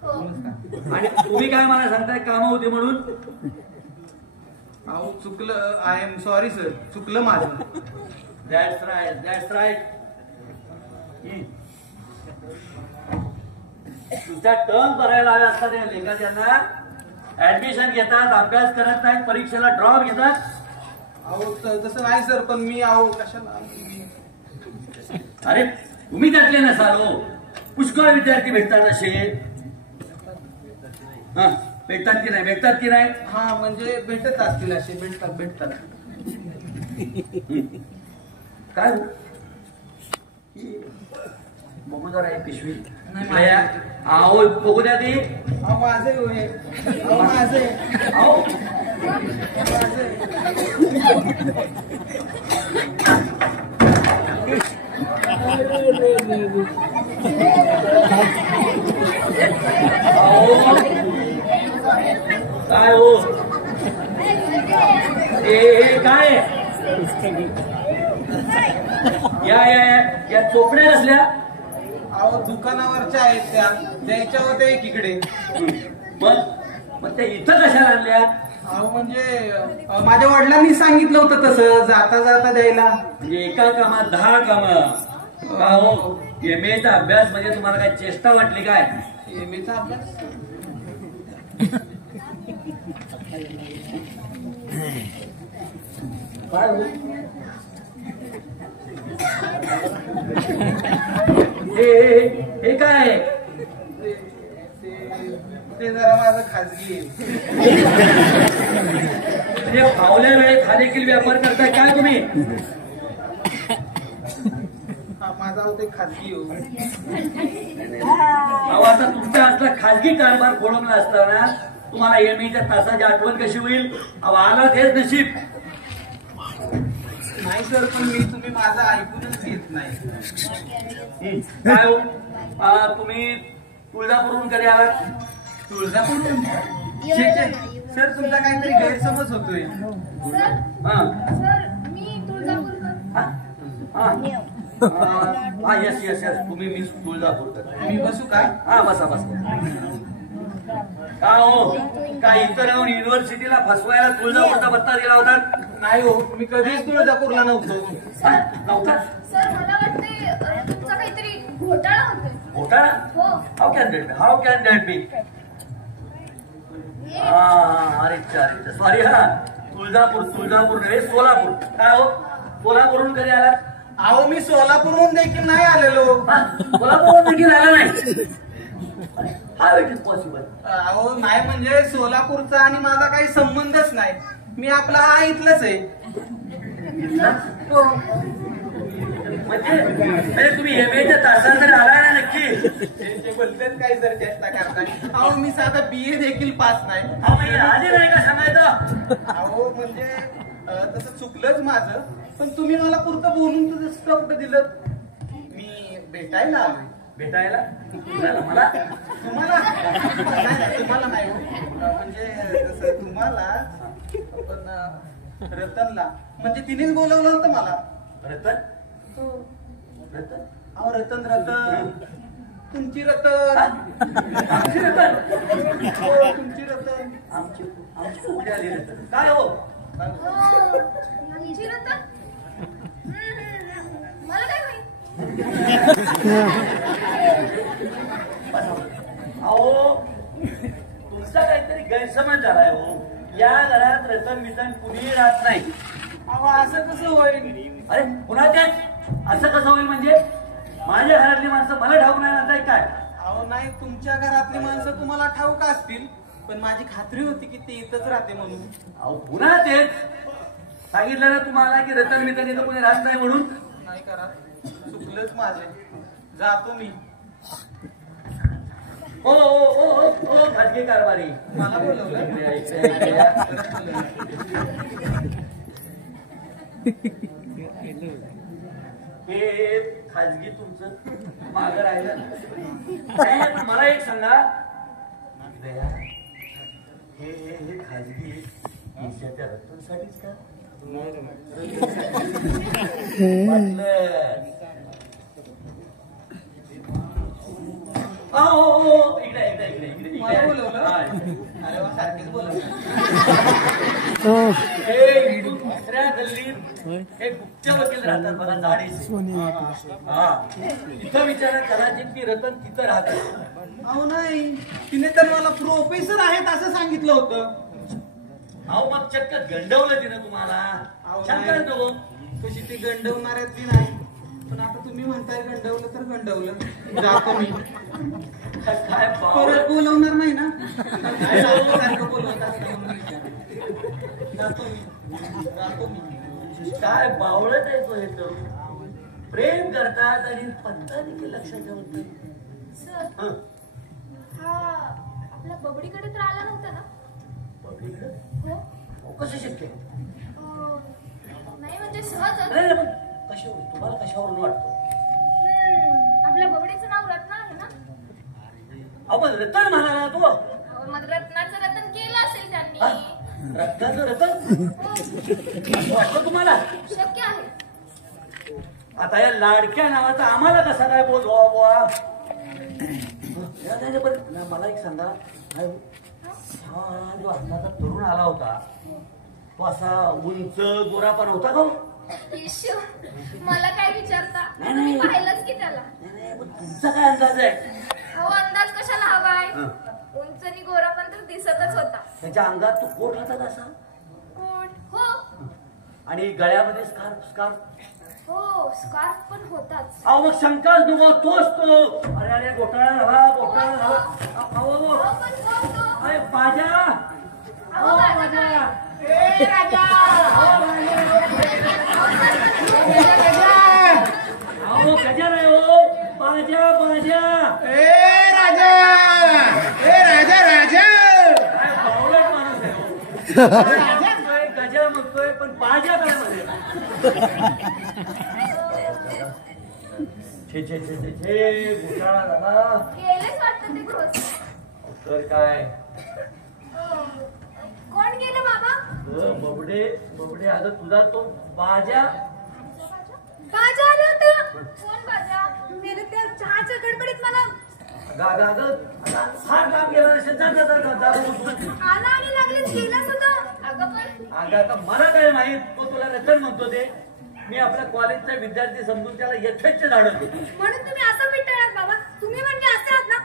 हो. नमस्कार. आणि तुम्ही काय मला सांगताय कामं होती म्हणून? अहो चुकलं. आय एम सॉरी सर, चुकलं माझं. That's right. तुझ्या टर्म भरायला आल्या असतात या लेखाच्यांना. ऍडमिशन घेतात, अभ्यास करत नाहीत, परीक्षेला ड्रॉप घेतात. अहो तसं नाही सर, पण मी अहो कशाला. अरे तुम्ही त्यातले नसाल हो. पुष्कळ विद्यार्थी भेटतात असे. हा भेटतात की नाही? हा म्हणजे भेटत असतील असे. भेटतात. काय बघू जरा एक पिशवी. नाही, आहो बघू द्या ती. अहो माझे होय. अहो माझे. आहो काय हो हे काय या चोपड्या कसल्या? अहो दुकानावरच्या आहेत त्या, द्यायच्या होत्या एकीकडे. मग त्या इथं कशाला आणल्या? अहो म्हणजे माझ्या वडिलांनी सांगितलं होतं तसं जाता जाता द्यायला. म्हणजे एका कामात 10 कामं. का हो MA चा अभ्यास म्हणजे तुम्हाला काय चेष्टा वाटली काय? MA चा अभ्यास. काय हो? हे काय आहे? ते जरा माझं खाजगी आहे. म्हणजे फावल्या वेळेत हा देखील व्यापार करताय काय तुम्ही? हा माझा होते खाजगी हो. अहो आता तुमचा असला खाजगी कारभार खोळंबला असताना तुम्हाला MAच्या तासाची आठवण कशी होईल? अहो आला हेच नशीब. नाही सर, पण तुम्ही माझं ऐकूनच घेत नाही. काय हो तुम्ही तुळजापूरहून कधी आलात? तुळजापूरहून? सर तुमचा काहीतरी गैरसमज होतोय. मी तुळजापूरकर. येस तुम्ही मिस तुळजापूरकर. मी बसू का? हा बसा. का हो काय इतर युनिव्हर्सिटीला फसवायला तुळजापूरचा पत्ता दिला होता? नाही हो, मी कधीच तुळजापूरला नव्हतो. नव्हता? सर मला वाटते तुमचा काहीतरी घोटाळा होतोय. घोटाळा? हो. हाऊ कॅन दॅट बी? अरे सॉरी. तुळजापूर नव्हे सोलापूर. काय हो सोलापूरहून कधी आलात? अहो मी सोलापूरहून देखील नाही आलेलो. सोलापूरहून देखील आला नाही? How it is possible. अहो नाही म्हणजे सोलापूरचा आणि माझा काही संबंधच नाही. मी आपला हा इथलंच आहे. हो. म्हणजे तुम्ही MAच्या तासांकडे आला ना नक्की? ते बोलतात काय सर चेष्टा करताय. अहो मी साधा BA देखील पास नाही. आधी नाही का सांगायचं? अहो म्हणजे तसं चुकलंच माझं, पण तुम्ही मला पुरतं बोलून तर स्टॉप दिलं. मी भेटायला आलोय. भेटायला? मला? तुम्हाला नाही हो. म्हणजे तसं तुम्हाला पण रतनला म्हणजे तिनेच बोलवलं होतं मला. रतन? हो. रतन? अहो रतन तुमची रतन. आमची रतन? हो तुमची रतन. आमची कुठे आली रतन? काय हो? तुमची रतन? मला काय माहित. अहो तुमचा काहीतरी गैरसमज झालाय हो. या घरात रतन कुणीही राहत नाही. अहो असं कसं होईल? अरे पुन्हा ते असं कसं होईल म्हणजे? माझ्या घरातली माणसं मला ठाऊक नाही राहताय काय? अहो नाही, तुमच्या घरातली माणसं तुम्हाला ठाऊक असतील, पण माझी खात्री होती की ते इथंच राहते म्हणून. अहो पुन्हा तेच सांगितलं ना तुम्हाला की रतन इथं कोणी राहत नाही म्हणून. नाही करा, चुकलंच माझे. जातो मी. ओ खाजगी कारभारी मला बोलवलं. हे खाजगी तुमचं मागं राहिलं नाही. पण मला एक सांगा, हे खाजगी देशाच्या रक्तासाठीच का? दुसऱ्या गल्लीत एक गुप्त वकील राहतात बघा, जाडी. तिथं विचारा कदाचित ती रतन तिथं राहतात. अहो नाही, तिने तर मला प्रोफेसर आहेत असं सांगितलं होतं. अहो मग चक्क गंडवलं तिनं तुम्हाला. शंका नको, कशी ती गंडवणाऱ्यातली नाही. पण आता तुम्ही म्हणताय गंडवलं तर गंडवलं, जातो मी. काय परत बोलवणार नाही ना? सारखं बोलवत असतं. जातो मी. काय बावळत आहे तो येतो. प्रेम करतात आणि पत्ता देखील लक्षात ठेवत नाही. सर, हा आपल्या बबडीकडे तर आला नव्हता ना? हो. कसं शक्य? नाही म्हणजे सहजच. नाही पण कशावर, तुम्हाला कशावरून वाटतं? आपल्या बबडीचं नाव रत्ना आहे ना? आपण रतन म्हणाला तू. मग रत्नाचं रतन केलं असेल त्यांनी. रत्नाचं रतन वाटतं तुम्हाला? शक्य आहे. आता या लाडक्या नावाचा आम्हाला कसा काय बोल बुवा? मला एक सांगा, हा जो आत्ताचा तरुण आला होता तो असा उंच गोरा पण होता का? मला काय विचारता? नाही, तुम्ही नाही. पाहिलंच की त्याला. नाही, पण तुमचा काय अंदाज आहे? अहो अंदाज कशाला हवाय? उंच आणि गोरा पण तर दिसतच होता. त्याच्या अंगात तो कोट होता कसा? कोट? हो आणि गळ्यामध्ये स्कार्फ? हो, स्कार्फ पण होताच. अहो मग शंकाच नको, तोच तो. अरे अरे घोटाळा झाला, घोटाळा झाला. अहो पण कोण तो? अरे बाजा, अहो माझा काय? अहो गजा नाही हो, बाजा बाजा. राजा काय बावळट माणूस आहे हो. म्हणतोय, गजा म्हणतोय पण बाजा काय मध्ये? छे घोटाळा झाला. गेलेच वाटतं ते घोष. तर काय कोण गेलं बाबा? बबडे अगं तुझा तो बाजा. बाजा आला होता. कोण बाजा? मेरे त्या चहाच्या गडबडीत मला फार लांब गेला नसेल. आला आणि लागले गेला सुद्धा. अगं पण आता मला काय माहित, तो तुला रतन म्हणतो ते. मी आपल्या कॉलेजचा विद्यार्थी समजून त्याला यथेच्छ झाडत होतो. म्हणून तुम्ही असं पिटाळात बाबा. तुम्ही म्हणजे असे आहात ना.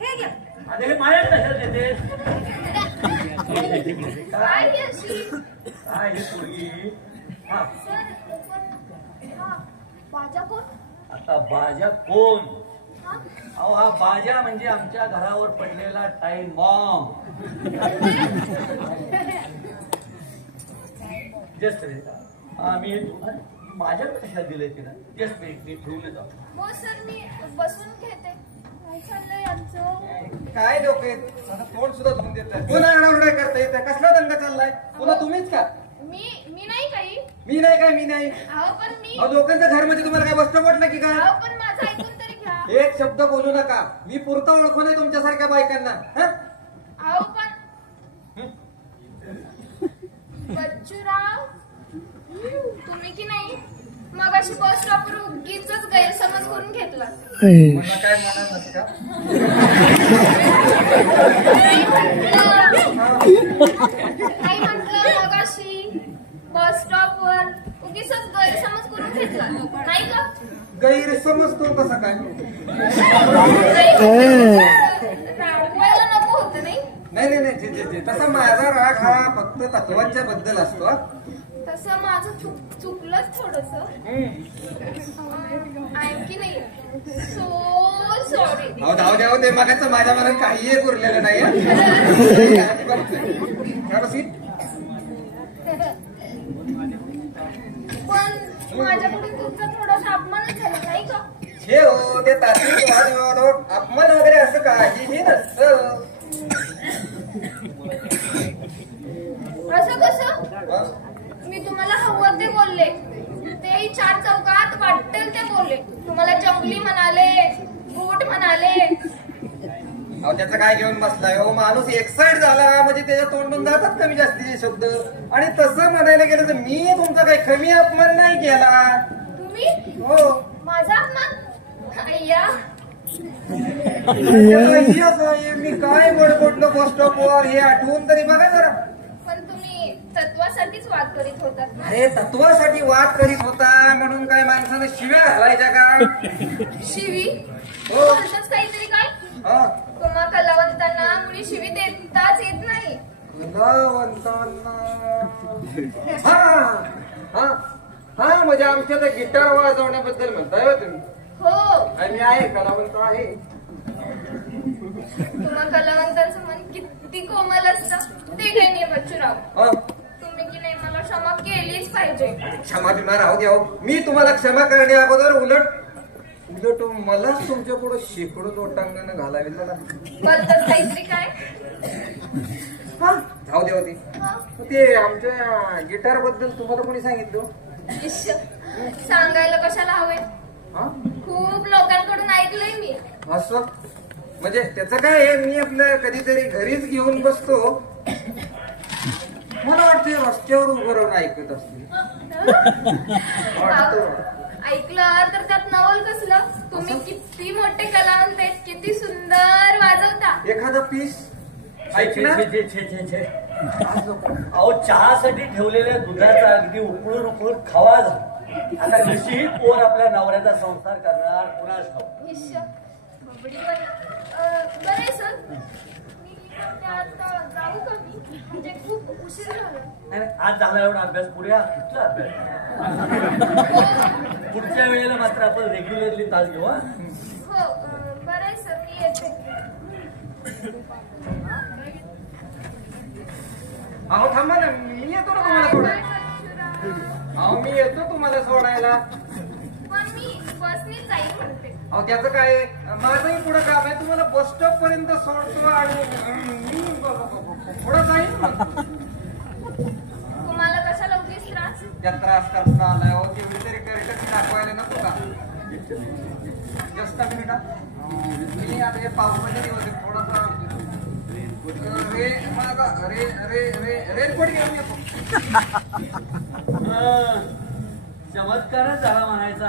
हे घ्या. आता हे माया कशाला देतेस? काय ही अशी? काय ही पोरगी? हा, सर बाजा कोण? आता बाजा कोण? हा? अहो हा बाजा म्हणजे आमच्या घरावर पडलेला टाइम बॉम्ब. जस्ट मी माझ्या कशाला दिलंय तिला? जस्ट मी ठेवून येतो. हो सर, मी बसून घेते. काय चाललंय आमचं? काय लोक आहेत, आता तोंड सुद्धा धुवून देतात. पुन्हा एवढा करता येत? कसला दंग चाललाय? पुन्हा तुम्हीच का? मी नाही काही. मी नाही. अहो पण मी. लोकांच्या घर मध्ये तुम्हाला काय बसलं पडलं की काय? अहो पण माझं ऐकून तरी घ्या. एक शब्द बोलू नका. मी पुरता ओळखू नये तुमच्यासारख्या बायकांना. अहो पण बच्चूराव, तुम्ही की नाही मगाशी बस स्टॉपवर उगीच गैरसमज करून घेतला. मला काय म्हणत नसतं का? काही म्हटलं मगाशी बस स्टॉपवर उगीच गैरसमज करून घेतला नाही का? गैरसमज तो कसा काय? रागवायला नको होतं नाही. नाही. तसा माझा राग हा फक्त तत्वांच्या बद्दल असतो. तसं माझं चुकलंच थोडस. आणखी नाही. So sorry. धाव ते मागाचं माझ्या मनात काही एक उरलेलं नाही. पण माझ्याकडे तुमचा थोडासा अपमानच झाला नाही का? हे हो, ते तात्विक वाद अपमान वगैरे असं काहीही नसतं. असं कसं? मी तुम्हाला हवं ते बोलले, तेही 4 चौकात वाटेल ते बोलले. तुम्हाला जंगली म्हणाले, बूट म्हणाले. अहो त्याचं काय घेऊन बसलाय हो, माणूस एक्साइट झाला म्हणजे त्याच्या तोंडून जातात कमी जास्तीचे शब्द. आणि तसं म्हणायला गेलं तर मी तुमचा काही कमी अपमान नाही केला. तुम्ही हो माझा अपमान? अय्या मी काय बडबडलो बस स्टॉपवर हे आठवून तरी बघा जरा. पण तुम्ही तत्वासाठीच वाद करीत होतात ना. अरे तत्वासाठी वाद करीत होता म्हणून काय माणसाने शिव्या घालायच्या का? शिवी हो. बोलतच काहीतरी काय. हा तुम्हा कलावंतांना मुली शिवी देताच येत नाही. कलावंतांना हा हा हा म्हणजे आमच्या त्या गिटार वाजवण्याबद्दल म्हणताय हो तुम्ही? हो, आणि मी आहे कलावंत आहे. तुम्हा कलावंतांचं मन किती कोमल असतं ते काही नाही बच्चूराव. हा तुम्ही की नाही मला क्षमा केलीच पाहिजे. क्षमा बिमा राहू द्या. मी तुम्हाला क्षमा करण्या अगोदर उलट मलाच तुमच्या पुढे शेकडो लोटांगण घालावी लागली. बोलतच काहीतरी काय. जाऊ दे होती हा? ते आमच्या गिटार बद्दल तुम्हाला कोणी सांगितलं? इश्श, सांगायला कशाला हवे. हा खूप लोकांकडून ऐकलंय मी. असं म्हणजे त्याचं काय आहे, मी आपलं कधीतरी घरीच घेऊन बसतो. मला वाटतं रस्त्यावर उभं राहून ऐकत असते. ऐकलं तर त्यात नवल कसलं. तुम्ही किती मोठे कलावंत आहेत, किती सुंदर वाजवता. एखादा पीस ऐकणार. अहो चहासाठी ठेवलेल्या दुधाचा अगदी उकळून उकळून खावा झाला. आता कशी पोर आपल्या नवऱ्याचा संसार करणार कुणास ठाऊक. इश्श, बबडी पण. बरे सर, मी आता जाऊ का मी? म्हणजे खूप उशीर झाला. नाही, आज झाला एवढा अभ्यास, पुढे कुठला अभ्यास. पुढच्या वेळेला मात्र आपण रेग्युलरली तास घेऊ. हो, बरं सर, मी येते. अहो थांबा ना, मी येतो ना तुम्हाला सोडायला. अहो मी येतो तुम्हाला सोडायला. पण मी बसनीच जाईल म्हणते. अहो त्याचं काय आहे, माझंही पुढं काम आहे. तुम्हाला बस स्टॉप पर्यंत सोडतो आणि मी पुढं जाईल. तुम्हाला कशाला उगीच त्रास. त्या त्रास करता आलाय हो, तेवढी तरी करेक्ट दाखवायला नको का? जास्त मिनिटा मी आता हे पावसाचे दिवस आहे, थोडासा रे माझा रे रे रे रेनकोट घेऊन येतो. चमत्कारच झाला म्हणायचा.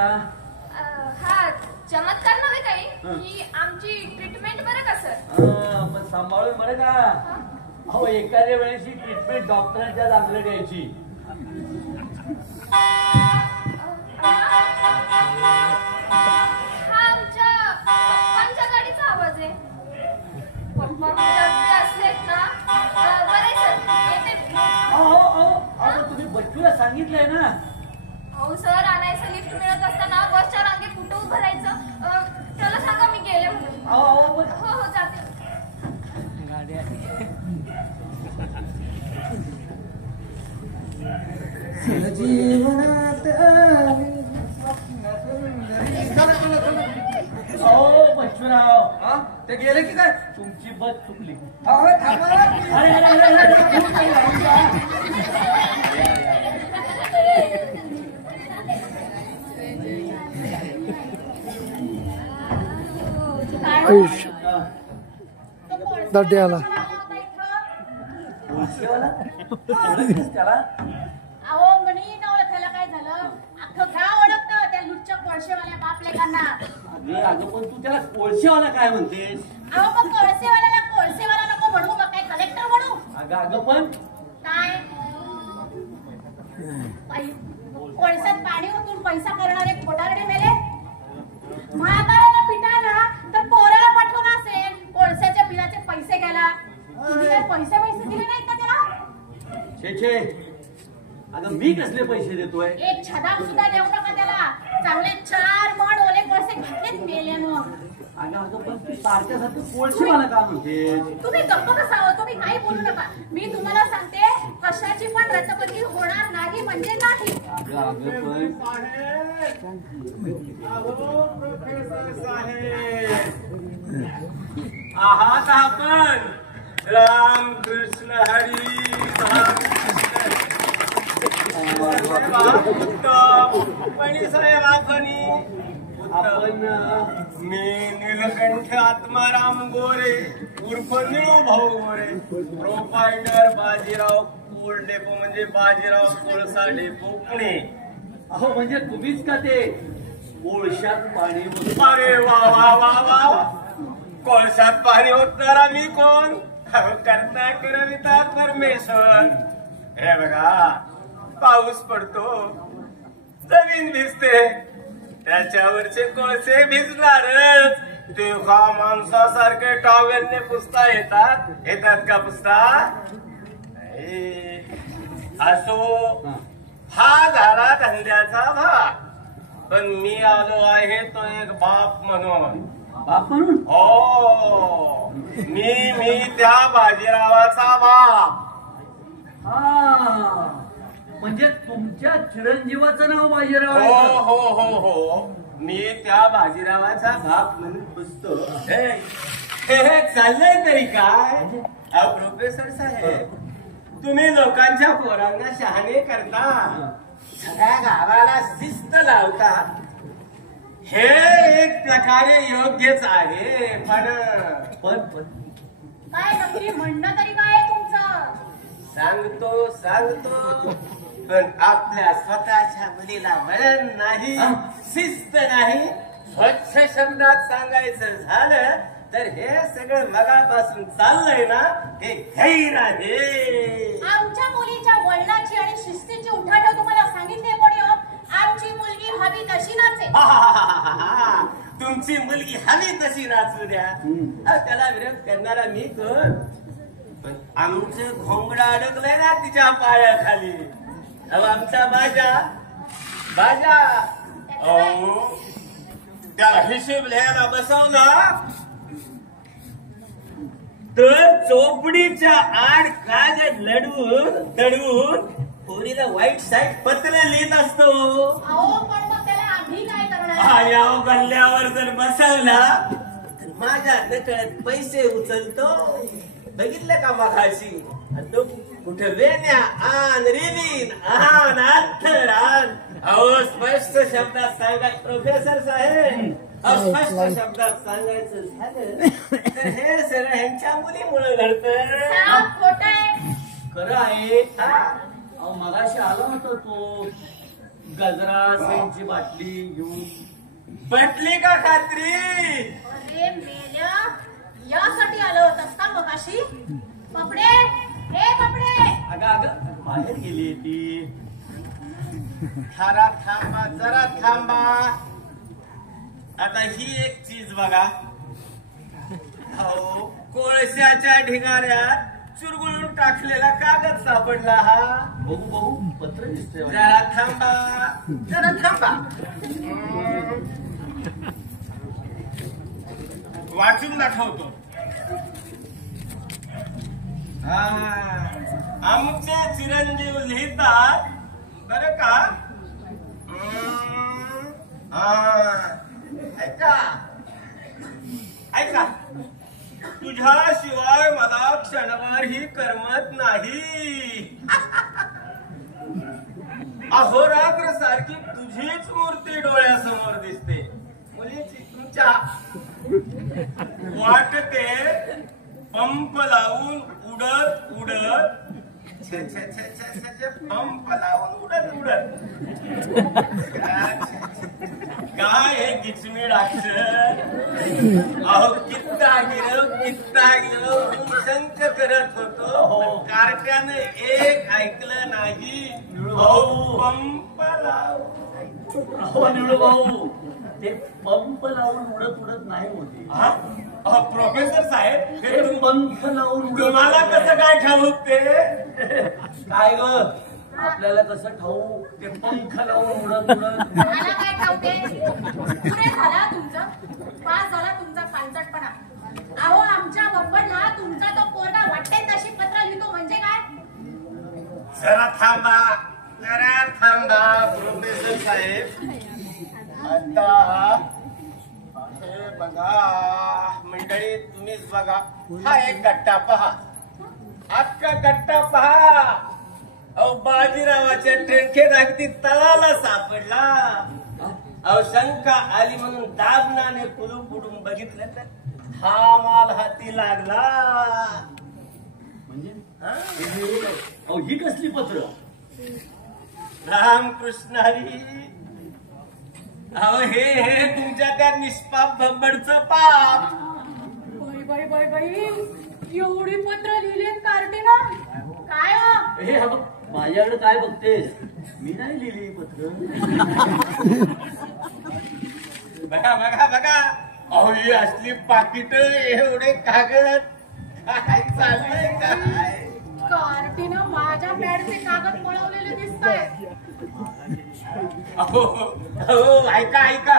हा चमत्कार नव्हे काही, ही आमची ट्रीटमेंट बरं का सर. पण सांभाळून बरं का. अहो एखाद्या वेळेची ट्रीटमेंट डॉक्टरांच्या चांगलं द्यायची. हा आमच्या पप्पांच्या गाडीचा आवाज आहे. पप्पा म्हणजे असलेत ना. बरं सर, येते. अहो तुम्ही बच्चूला सांगितलंय ना. अहो सर, आणायचं लिफ्ट मिळत असताना बसच्या रांगेत कुठं उभं राहायचं. त्याला सांगा मी गेले म्हणून. अहो हो हो जाते. जीवनात बच्चूराव, ते गेले की काय? तुमची बस चुकली. अहो थांबा. अरे अरे अरे दड्याला त्याला अहो म्हणी न ओळखायला काय झालं, अख्खं गाव ओळखतं त्या लुच्च्या कोळशेवाल्या बापलेकांना. अगं पण तू त्याला कोळशेवाला काय म्हणतेस? अहो मग कोळशेवाला नको म्हणू, मग काय कलेक्टर म्हणू? अगं पण काय कोळशात पाणी ओतून पैसा करणारे खोटारडे मेले. म्हाताऱ्याला पिटायला तर पोराला पाठवला असेल कोळशाच्या बिलाचे पैसे घ्यायला. तुम्ही काय पैसे दिले नाहीत का त्याला? छे अगं मी कसले पैसे देतोय? एक छदाम सुद्धा देऊ नका त्याला. चांगले 4 मण ओले कोळसे घातलेच मेल्यानं. अगं पण तू सारख्यासारखं कोळशेवाला का म्हणतेस? तुम्ही गप्प बसावं, तुम्ही काही बोलू नका. मी तुम्हाला सांगते कशाची पण रद्दबदली होणार नाही म्हणजे नाही. अगं आहात आपण राम कृष्ण हरी राम कृष्ण साहेब आपण मी नीलकंठ आत्माराम गोरे उर्फ निळू भाऊ गोरे प्रोपायटर बाजीराव कोल डेपो म्हणजे बाजीराव कोळसा डेपो पुणे. अहो म्हणजे तुम्हीच का ते कोळशात पाणी अरे वा वा वा वा कोळशात पाणी ओतणारा मी कोण? करता करविता परमेश्वर. हे बघा पाऊस पडतो जमीन भिजते त्याच्यावरचे कोळसे भिजणारच. ते का माणसासारखे टॉवेलने पुसता येतात का पुसता? असो हा झाला धंद्याचा भाग. पण मी आलो आहे तो एक बाप म्हणून. बाप म्हणून? हो मी त्या बाजीरावाचा बाप. हा म्हणजे तुमच्या चिरंजीवाचं नाव बाजीराव हो आहे? हो हो हो मी त्या बाजीरावाचा बाप म्हणून पुसतो. हे चाललंय तरी काय? प्रोफेसर साहेब तुम्ही लोकांच्या पोरांना शहाणे करता सगळ्या गावाला शिस्त लावता. हे एक प्रकारे योग्यच आहे. पण काय नक्की म्हणणं तरी काय आहे तुमचं? सांगतो पण आपल्या स्वतःच्या मुलीला वळण नाही शिस्त नाही. स्वच्छ शब्दात सांगायचं झालं तर हे सगळं मगापासून चाललंय ना हे गैर आहे. आमच्या मुलीच्या वळणाची आणि शिस्तीची उठाठेव तुम्हाला सांगितले कोणी हो? आमची मुलगी हवी तशी नाचे. तुमची मुलगी हवी तशी नाचू द्या. त्याला विरोध करणारा मी कोण? पण आमचं घोंगडा अडकलंय ना तिच्या पायाखाली. आमचा बाजा त्याला हिशोब लिहायला बसवला तर चोपडीच्या आड कागद दडवून पोरीला वाईट साईड पत्र लिहित असतो. अहो पण मग त्याला आम्ही काय करणार? या गल्ल्यावर जर बसवला तर माझ्या नकळत पैसे उचलतो. बघितलं का मघाशी? तो कुठे वेण्या आण रिलीन आण अत्तर आण. अहो स्पष्ट शब्दात सांगा प्रोफेसर साहेब. अस्पष्ट शब्दात सांगायचं झालं तर हे सगळं ह्यांच्या मुलीमुळे घडतं. खोट आहे. खरं आहे. अहो मगाशी आला होता तो गजरा सेंटची बाटली घेऊन. पटली का खात्री? अरे मेल्या यासाठी आलं होतस का मगाशी? कपडे हे कपडे. अगं बाहेर गेली ती. जरा थांबा. आता ही एक चीज बघा. हो कोळशाच्या ढिगाऱ्यात चुरगुळून टाकलेला कागद सापडला. हा बघू पत्र दिसतंय. जरा थांबा. वाचून दाखवतो. आमचे चिरंजीव लिहितात बरं का. ऐका तुझ्याशिवाय मला क्षणभरही करमत नाही. अहोरात्र सारखी तुझीच मूर्ती डोळ्यासमोर दिसते. मुलीची तुमच्या वाटते पंप लावून उडत पंप लावून उडत काय हे किचमीड अक्षर. अहो कित्ता गिरव शंक करत होतो. कारट्यानं एक ऐकलं नाही. पंप लावून निळू भाऊ ते पंप लावून उडत नाही होते. प्रोफेसर साहेब ते पंख लावून तुम्हाला कसं काय ठाऊक ते? काय ग आपल्याला कसं ठाऊ? ते पंख लावून उडत मला काय ठाऊके? पुरे झाला तुमचं. पास झाला तुमचा पांचटपणा. अहो आमच्या बब्बरला तुमचा तो पोरगा वाटते तशी पत्र लिहितो म्हणजे काय? जरा थांबा प्रोफेसर साहेब. आता हे बघा मंडळी तुम्हीच बघा. हा एक गट्टा पहा. अख्खा गट्टा पहा. अहो बाजीरावाच्या ट्रेनखेत अगदी तळाला सापडला. अहो शंका आली म्हणून दाबनाने कुलूप उडून बघितलं तर हा माल हाती लागला. म्हणजे अहो ही कसली पत्र? रामकृष्ण हरी. अहो हे तुमच्या त्या निष्पाप भब्बडचं पाप. बाई बाई बाई बाई एवढी पत्र लिहिलेत कार्टीनं. काय हो? हे हा बघ माझ्याकडे काय बघतेस? मी नाही लिहिली पत्र. बघा बघा बघा. अहो ही असली पाकिट एवढे कागद काय चाललंय काय? कार्टीनं माझ्या पॅडचे कागद पळवलेले दिसतायत. अहो अहो ऐका ऐका.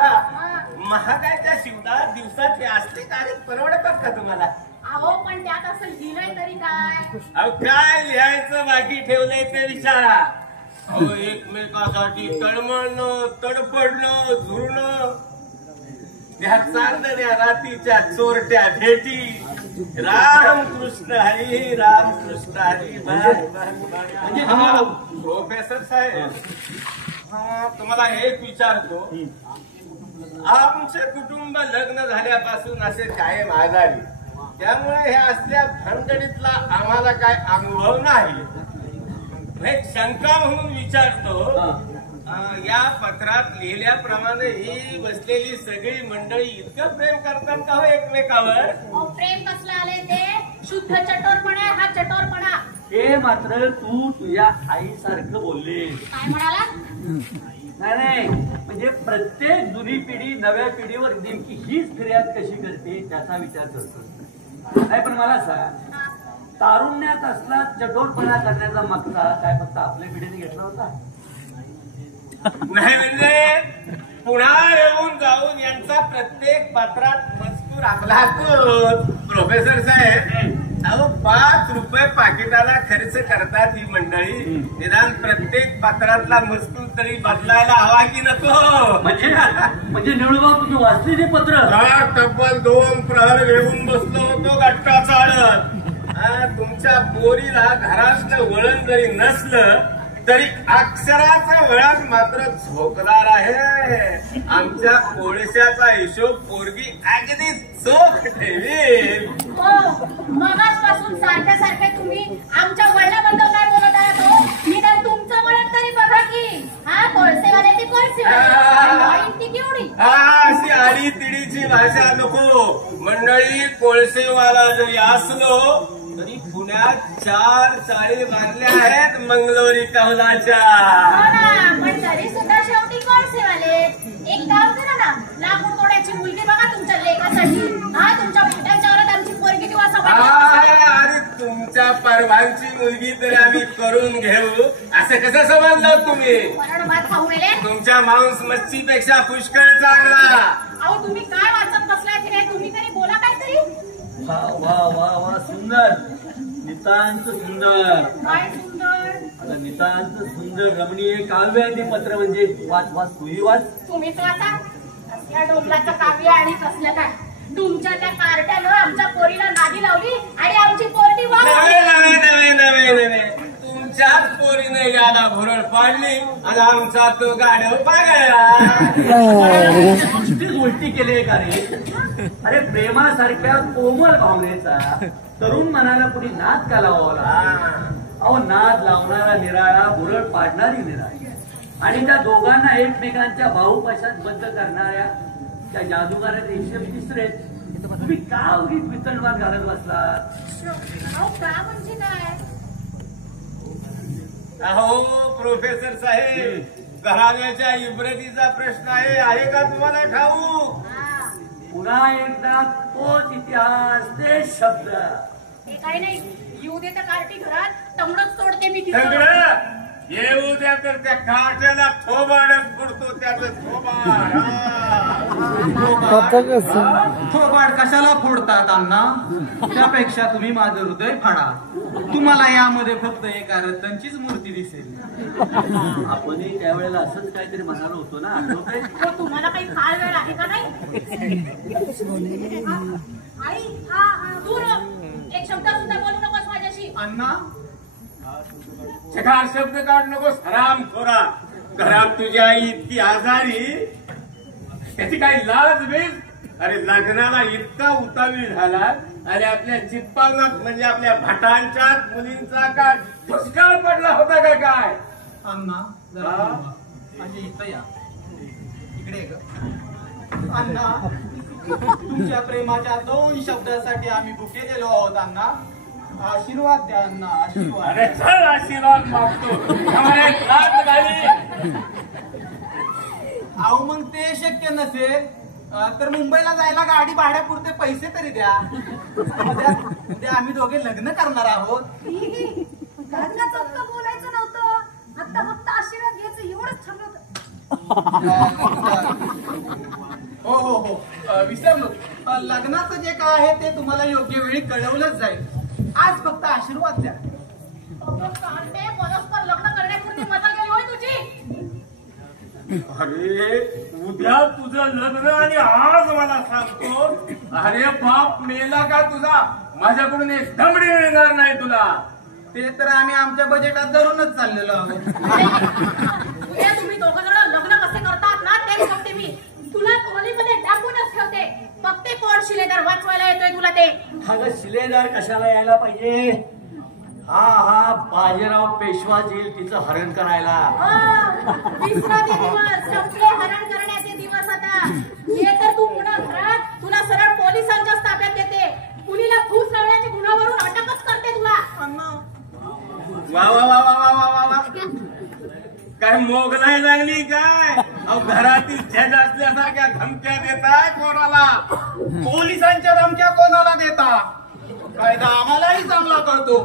महागाच्या शिवदार दिवसात हे असले कागद परवडतात का तुम्हाला? अहो पण त्यात असं लिहिलंय तरी काय? अहो काय लिहायचं बाकी ठेवलंय ते विचारा. अहो एकमेकासाठी तळमळणं तडपडणं झुरणं, त्या चांदण्या रात्रीच्या चोरट्या भेटी. रामकृष्ण हरी रामकृष्ण हरी. म्हणजे प्रोफेसर साहेब तुम्हाला एक विचारतो. आमचे कुटुंब लग्न झाल्यापासून असे कायम आजारी, त्यामुळे हे असल्या भानगडीतला आम्हाला काय अनुभव नाही. एक शंका म्हणून विचारतो. या पत्रात लिहिल्याप्रमाणे ही बसलेली सगळी मंडळी इतकं प्रेम करतात का हो एकमेकावर? प्रेम कसलं आले ते? शुद्ध चटोरपणा आहे हा चटोरपणा. हे मात्र तू तुझ्या आईसारखं बोलले. काय म्हणाला? नाही म्हणजे प्रत्येक जुनी पिढी नव्या पिढीवर नेमकी हीच फिर्याद कशी करते त्याचा विचार करतो. नाही पण मला सांग, तारुण्यात असला चटोरपणा करण्याचा मागचा काय फक्त आपल्या पिढीने घेतला होता? नाही म्हणजे पुन्हा येऊन जाऊन यांचा प्रत्येक पत्रात मजकूर आपला प्रोफेसर साहेब. अहो 5 रुपये पाकिटाला खर्च करतात ही मंडळी. निदान प्रत्येक पत्रातला मजकूर तरी बदलायला हवा की नको? म्हणजे निळूबाब तुझी वाचलेली पत्र? तब्बल 2 प्रहर घेऊन बसलो होतो गट्टा चालत. तुमच्या पोरीला घरात वळण जरी नसलं तरी अक्षराचं वळण मात्र झोकणार आहे. आमच्या कोळशाचा हिशोब पोरगी अगदी चोख ठेवी. मगाचपासून सारख्या सारखे तुम्ही आमच्या वळणाबद्दल काय बोलत आहात हो? निदान तुमचं वळण तरी बघा की. हा कोळसेवाले ते कोळसेवाले केवढी अशी आडी तिडीची भाषा नको. मंडळी कोळसेवाला जरी असलो तरी पुण्यात 4 चाळी बांधल्या आहेत मंगलोरी कौलाच्या. पण तरी सुद्धा शेवटी कोळसेवाले. एक काम करा ना, लाकूड तोड्याची मुलगी बघा तुमच्या लेखासाठी. हा तुमच्या मोठ्यांच्या वरात आमची पोरगी किंवा अरे तुमच्या परवांची मुलगी तरी आम्ही करून घेऊ असं कसं समजलं तुम्ही? तुमच्या मांस मच्छीपेक्षा पुष्कळ चांगला. अहो तुम्ही काय वाचत बसलाय की नाही? तुम्ही तरी बोला काहीतरी. वा वा वा वा सुंदर, नितांत सुंदर. काय सुंदर? आता नितांत सुंदर रमणीय काव्य आहे ते पत्र. म्हणजे वाच वाच तुही वाच. तुम्हीच वाचा. असल्या डोंगराचं काव्य आणि कसलं काय? तुमच्या त्या कार्ट्यानं आमच्या पोरीला नादी लावली आणि आमची पोरटी नवे तुमच्याच पोरीने याला भुरळ पाडली आणि आमचा तो गाड्या पागळला. उलटी केली का रे? अरे प्रेमासारख्या कोमल भावनेचा तरुण मनाला कुणी नाद का लावावा? अहो नाद लावणारा निराळा, भुरळ पाडणारी निराळी, आणि त्या दोघांना एकमेकांच्या भाऊपाशात बद्ध करणाऱ्या त्या जादूगाराचे हिशेब तिसरेच. तुम्ही का उगीच वितळवाद घालत बसलात? का म्हणजे काय? अहो प्रोफेसर साहेब, घराण्याच्या इब्रतीचा प्रश्न आहे का तुम्हाला ठाऊक? पुन्हा एकदा तोच इतिहास, ते शब्द. हे काही नाही, येऊ दे त्या कार्टी घरात, तंगडच तोडते मी तिथं. तंगड येऊ द्या तर त्या कार्ट्याला थोबाडच पडतो. त्याचं थोबाड थोबाड कशाला फोडतात अण्णा? त्यापेक्षा तुम्ही माझं हृदय फाडा. तुम्हाला यामध्ये फक्त एका रत्नांचीच मूर्ती दिसेल. आपणही त्यावेळेला असंच काहीतरी म्हणालो होतो ना, आठवतंय? तुम्हाला काही फार वेळ आहे का नाही? आई दूर एक शब्द सुद्धा बोलू नकोस माझ्याशी. अण्णा चकार शब्द काढ नकोस हराम खोरा. घरात तुझी आई इतकी आजारी, त्याची काही लाज बीज. अरे लग्नाला इतका उतावीळ झाला आणि आपल्या चित्पावनात म्हणजे आपल्या भटांच्या मुलींचा काय दुष्काळ पडला होता का काय? अण्णा जरा माझी इथं या, इकडे ग. अण्णा तुमच्या प्रेमाच्या 2 शब्दासाठी आम्ही भुके गेलो आहोत अण्णा. आशीर्वाद द्या अण्णा, आशीर्वाद. अरे चल आशीर्वाद मागतो. लाज झाली. अहो मग ते शक्य नसेल तर मुंबईला जायला गाडी भाड्यापुरते पैसे तरी द्या. उद्या आम्ही दोघे लग्न करणार आहोत. लग्नाचं फक्त बोलायचं नव्हतं, आता फक्त आशीर्वाद घ्यायचं एवढंच ठरलं होतं. हो हो हो विसरलो. लग्नाचं जे काय आहे ते तुम्हाला योग्य वेळी कळवलंच जाईल. आज फक्त आशीर्वाद द्या. परस्पर लग्न करण्यापूर्वी मजा गेली होय तुझी. अरे उद्या तुझं लग्न आणि आज मला सांगतो. अरे बाप मेला का तुझा? माझ्याकडून एक दमडी मिळणार नाही तुला. ते तर आम्ही आमच्या बजेटात धरूनच चाललेलो आहोत. उद्या तुम्ही दोघं जण लग्न कसे करतात ना ते सांगते मी. तुला खोलीमध्ये टाकूनच ठेवते. बघते कोण शिलेदार वाचवायला येतोय तुला ते. अगं शिलेदार कशाला यायला पाहिजे? हा बाजीराव पेशवा येईल तिचं हरण करायला. विसराचे दिवस संपले, हरण करण्याचे दिवस आता. हे तर तू पुन्हा घरात तुला सरळ पोलिसांच्या ताब्यात देते. मुलीला फूस लावण्याच्या गुन्ह्यावरून अटकच करते तुला. वा वा वा वा वा वा वा. काय मोगलाई लागली काय? अहो घरातील झेज असल्यासारख्या धमक्या देताय कोणाला? पोलिसांच्या धमक्या कोणाला देता? कायदा आम्हालाही चांगला कळतो.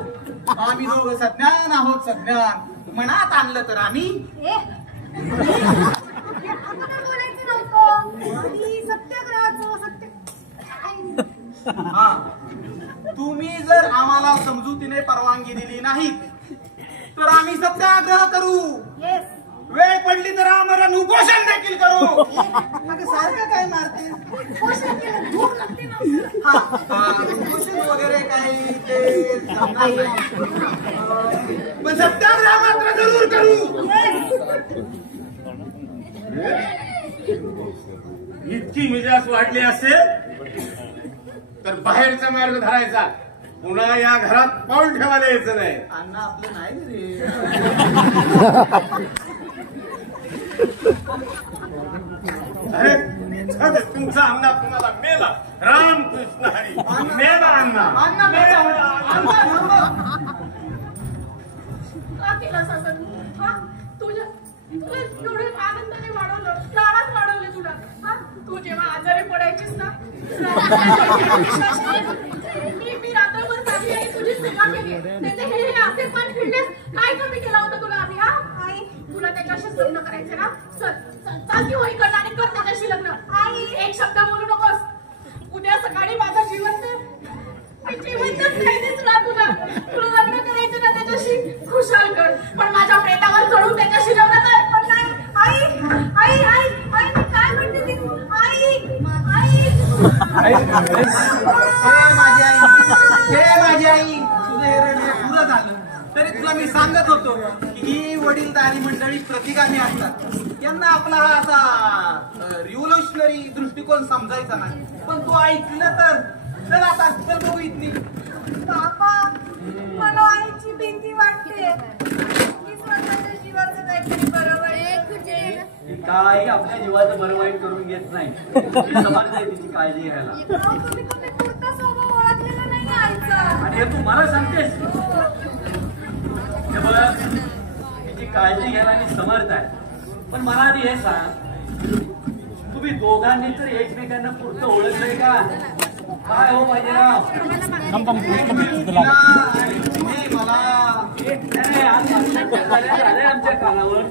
आम्ही दोघं सज्ञान आहोत, सज्ञान. मनात आणलं तर आम्ही अगोदर बोलायचं नव्हतं. आणि सत्याग्रहाचं सत्य. हा तुम्ही जर आम्हाला समजुतीने परवानगी दिली नाही तर आम्ही सत्याग्रह करू. येस. वेळ पडली तर आम्हाला उपोषण देखील करू. अगं सारखं काय मारते? पोषण केलं धूप लागते ना. हा उपोषण वगैरे काही ते जमणार नाही. पण सत्याग्रह मात्र जरूर करू. इतकी मिजाज वाढली असेल तर बाहेरचा मार्ग धरायचा. पुन्हा या घरात पाऊल ठेवायला यायचं नाही. अण्णा आपलं नाही रे. अरे तुमचा अण्णा तुम्हाला मेला. रामकृष्ण हरी. मेला अण्णा. अण्णा का केलं असं? हा तुझ्या तुला एवढे आनंदाने वाढवलं, प्राणात वाढवले तुला. हा तू जेव्हा आजारी पडायचीस ना मी रात्रभर चालली आणि तुझी सेवा केली. त्याचे हे असे पण फिरलेस काय कमी केला होता तुला आम्ही? हा आई तुला त्याच्याशीच लग्न करायचं ना? चाल की होई कर आणि कर त्याच्याशी लग्न. आई एक शब्द बोलू नकोस. उद्या सकाळी माझा जिवंत राहिलेच ना तुला. तुला लग्न करायचं ना त्याच्याशी खुशाल कर, पण माझ्या प्रेतावर चढून त्याच्याशी लग्न कर. पण नाही. आई आई आई आई मी काय म्हणते ती? आई आई माझी आई तुझं हे रडणे पुरं झालं तरी तुला मी सांगत होतो की ही वडीलधारी मंडळी प्रतिगामी असतात. यांना आपला हा असा रिव्होल्युशनरी दृष्टिकोन समजायचा नाही. पण तू ऐकलं तर चल आता चल बघू इथली. बाबा मला आईची भीती वाटते. मी स्वतःच्या जीवाचं काहीतरी बरं वाईट. काय आपल्या जीवाचं बरं वाईट करून घेत नाही. समजत आहे तिची काळजी घ्यायला. तुम्ही पुरता स्वभाव ओळखलेला नाही आईचा. आणि हे तू मला सांगतेस? हे बघा तिची काळजी घ्यायला मी समर्थ आहे. पण मला आधी हे सांग, तुम्ही दोघांनी तर एकमेकांना पुरतं ओळखलंय का? काय हो बाजीराव? झालंय आमच्या कानावर.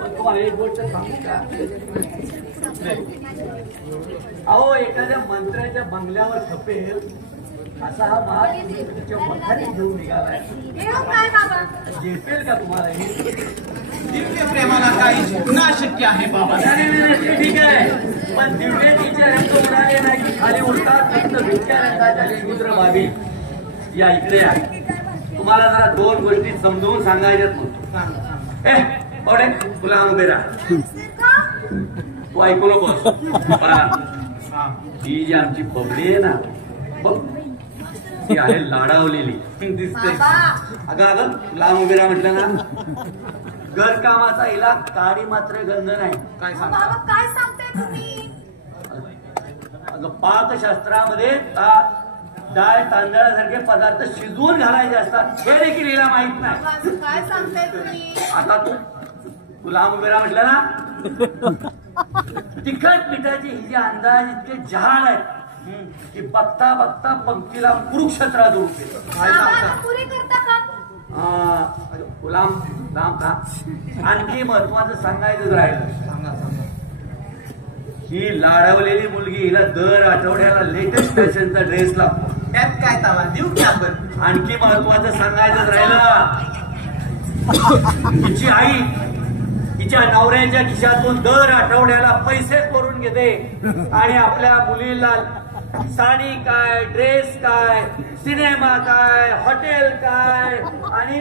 पण तू एक गोष्ट सांगू का? अहो एखाद्या मंत्र्याच्या बंगल्यावर खपेल असा हा भाग तिच्या मठाने घेऊन निघालाय. काय बाबा? झेपेल का तुम्हाला हे? दिव्य प्रेमाला काही पुन्हा शक्य आहे बाबा. ठीक आहे, पण दिव्य तिचे रंग उडाले नाही, खाली उडतात फक्त भिटक्या रंगाच्या विचित्र बाबी. या इकडे या. तुम्हाला जरा 2 गोष्टी समजवून सांगायच्यात म्हणतो. ओढे तुला उभे राहा. तू ऐकू नकोस. ही जी आमची बबडी आहे ना बघ, ती आहे लाडावलेली दिसते. अगं अगं लांब उभे राहा म्हटलं ना. घरकामाचा हिला काडी मात्र गंध नाही. काय सांग काय सांगताय तुम्ही? अगं पाकशास्त्रामध्ये डाळ तांदळासारखे पदार्थ शिजवून घालायचे असतात हे देखील हिला माहित नाही. काय सांगताय तुम्ही? आता तू लांब उभे राहा म्हटलं ना. तिखट मिठाची ही जी अंदाज इतके जहाल आहेत की बघता बघता पंक्तीला कुरुक्षेत्रात उरते. पुरे करता का? लांब का. आणखी महत्वाचं सांगायचं राहिलं. ही लाडवलेली मुलगी हिला दर आठवड्याला लेटेस्ट फॅशनचा ड्रेस लागतो. त्यात काय तावा देऊ की आपण. आणखी महत्वाचं सांगायचं राहिलं. हिची आई तिच्या नवऱ्याच्या खिशातून दर आठवड्याला पैसे करून घेते आणि आपल्या मुलीला साडी काय, ड्रेस काय, सिनेमा काय, हॉटेल काय आणि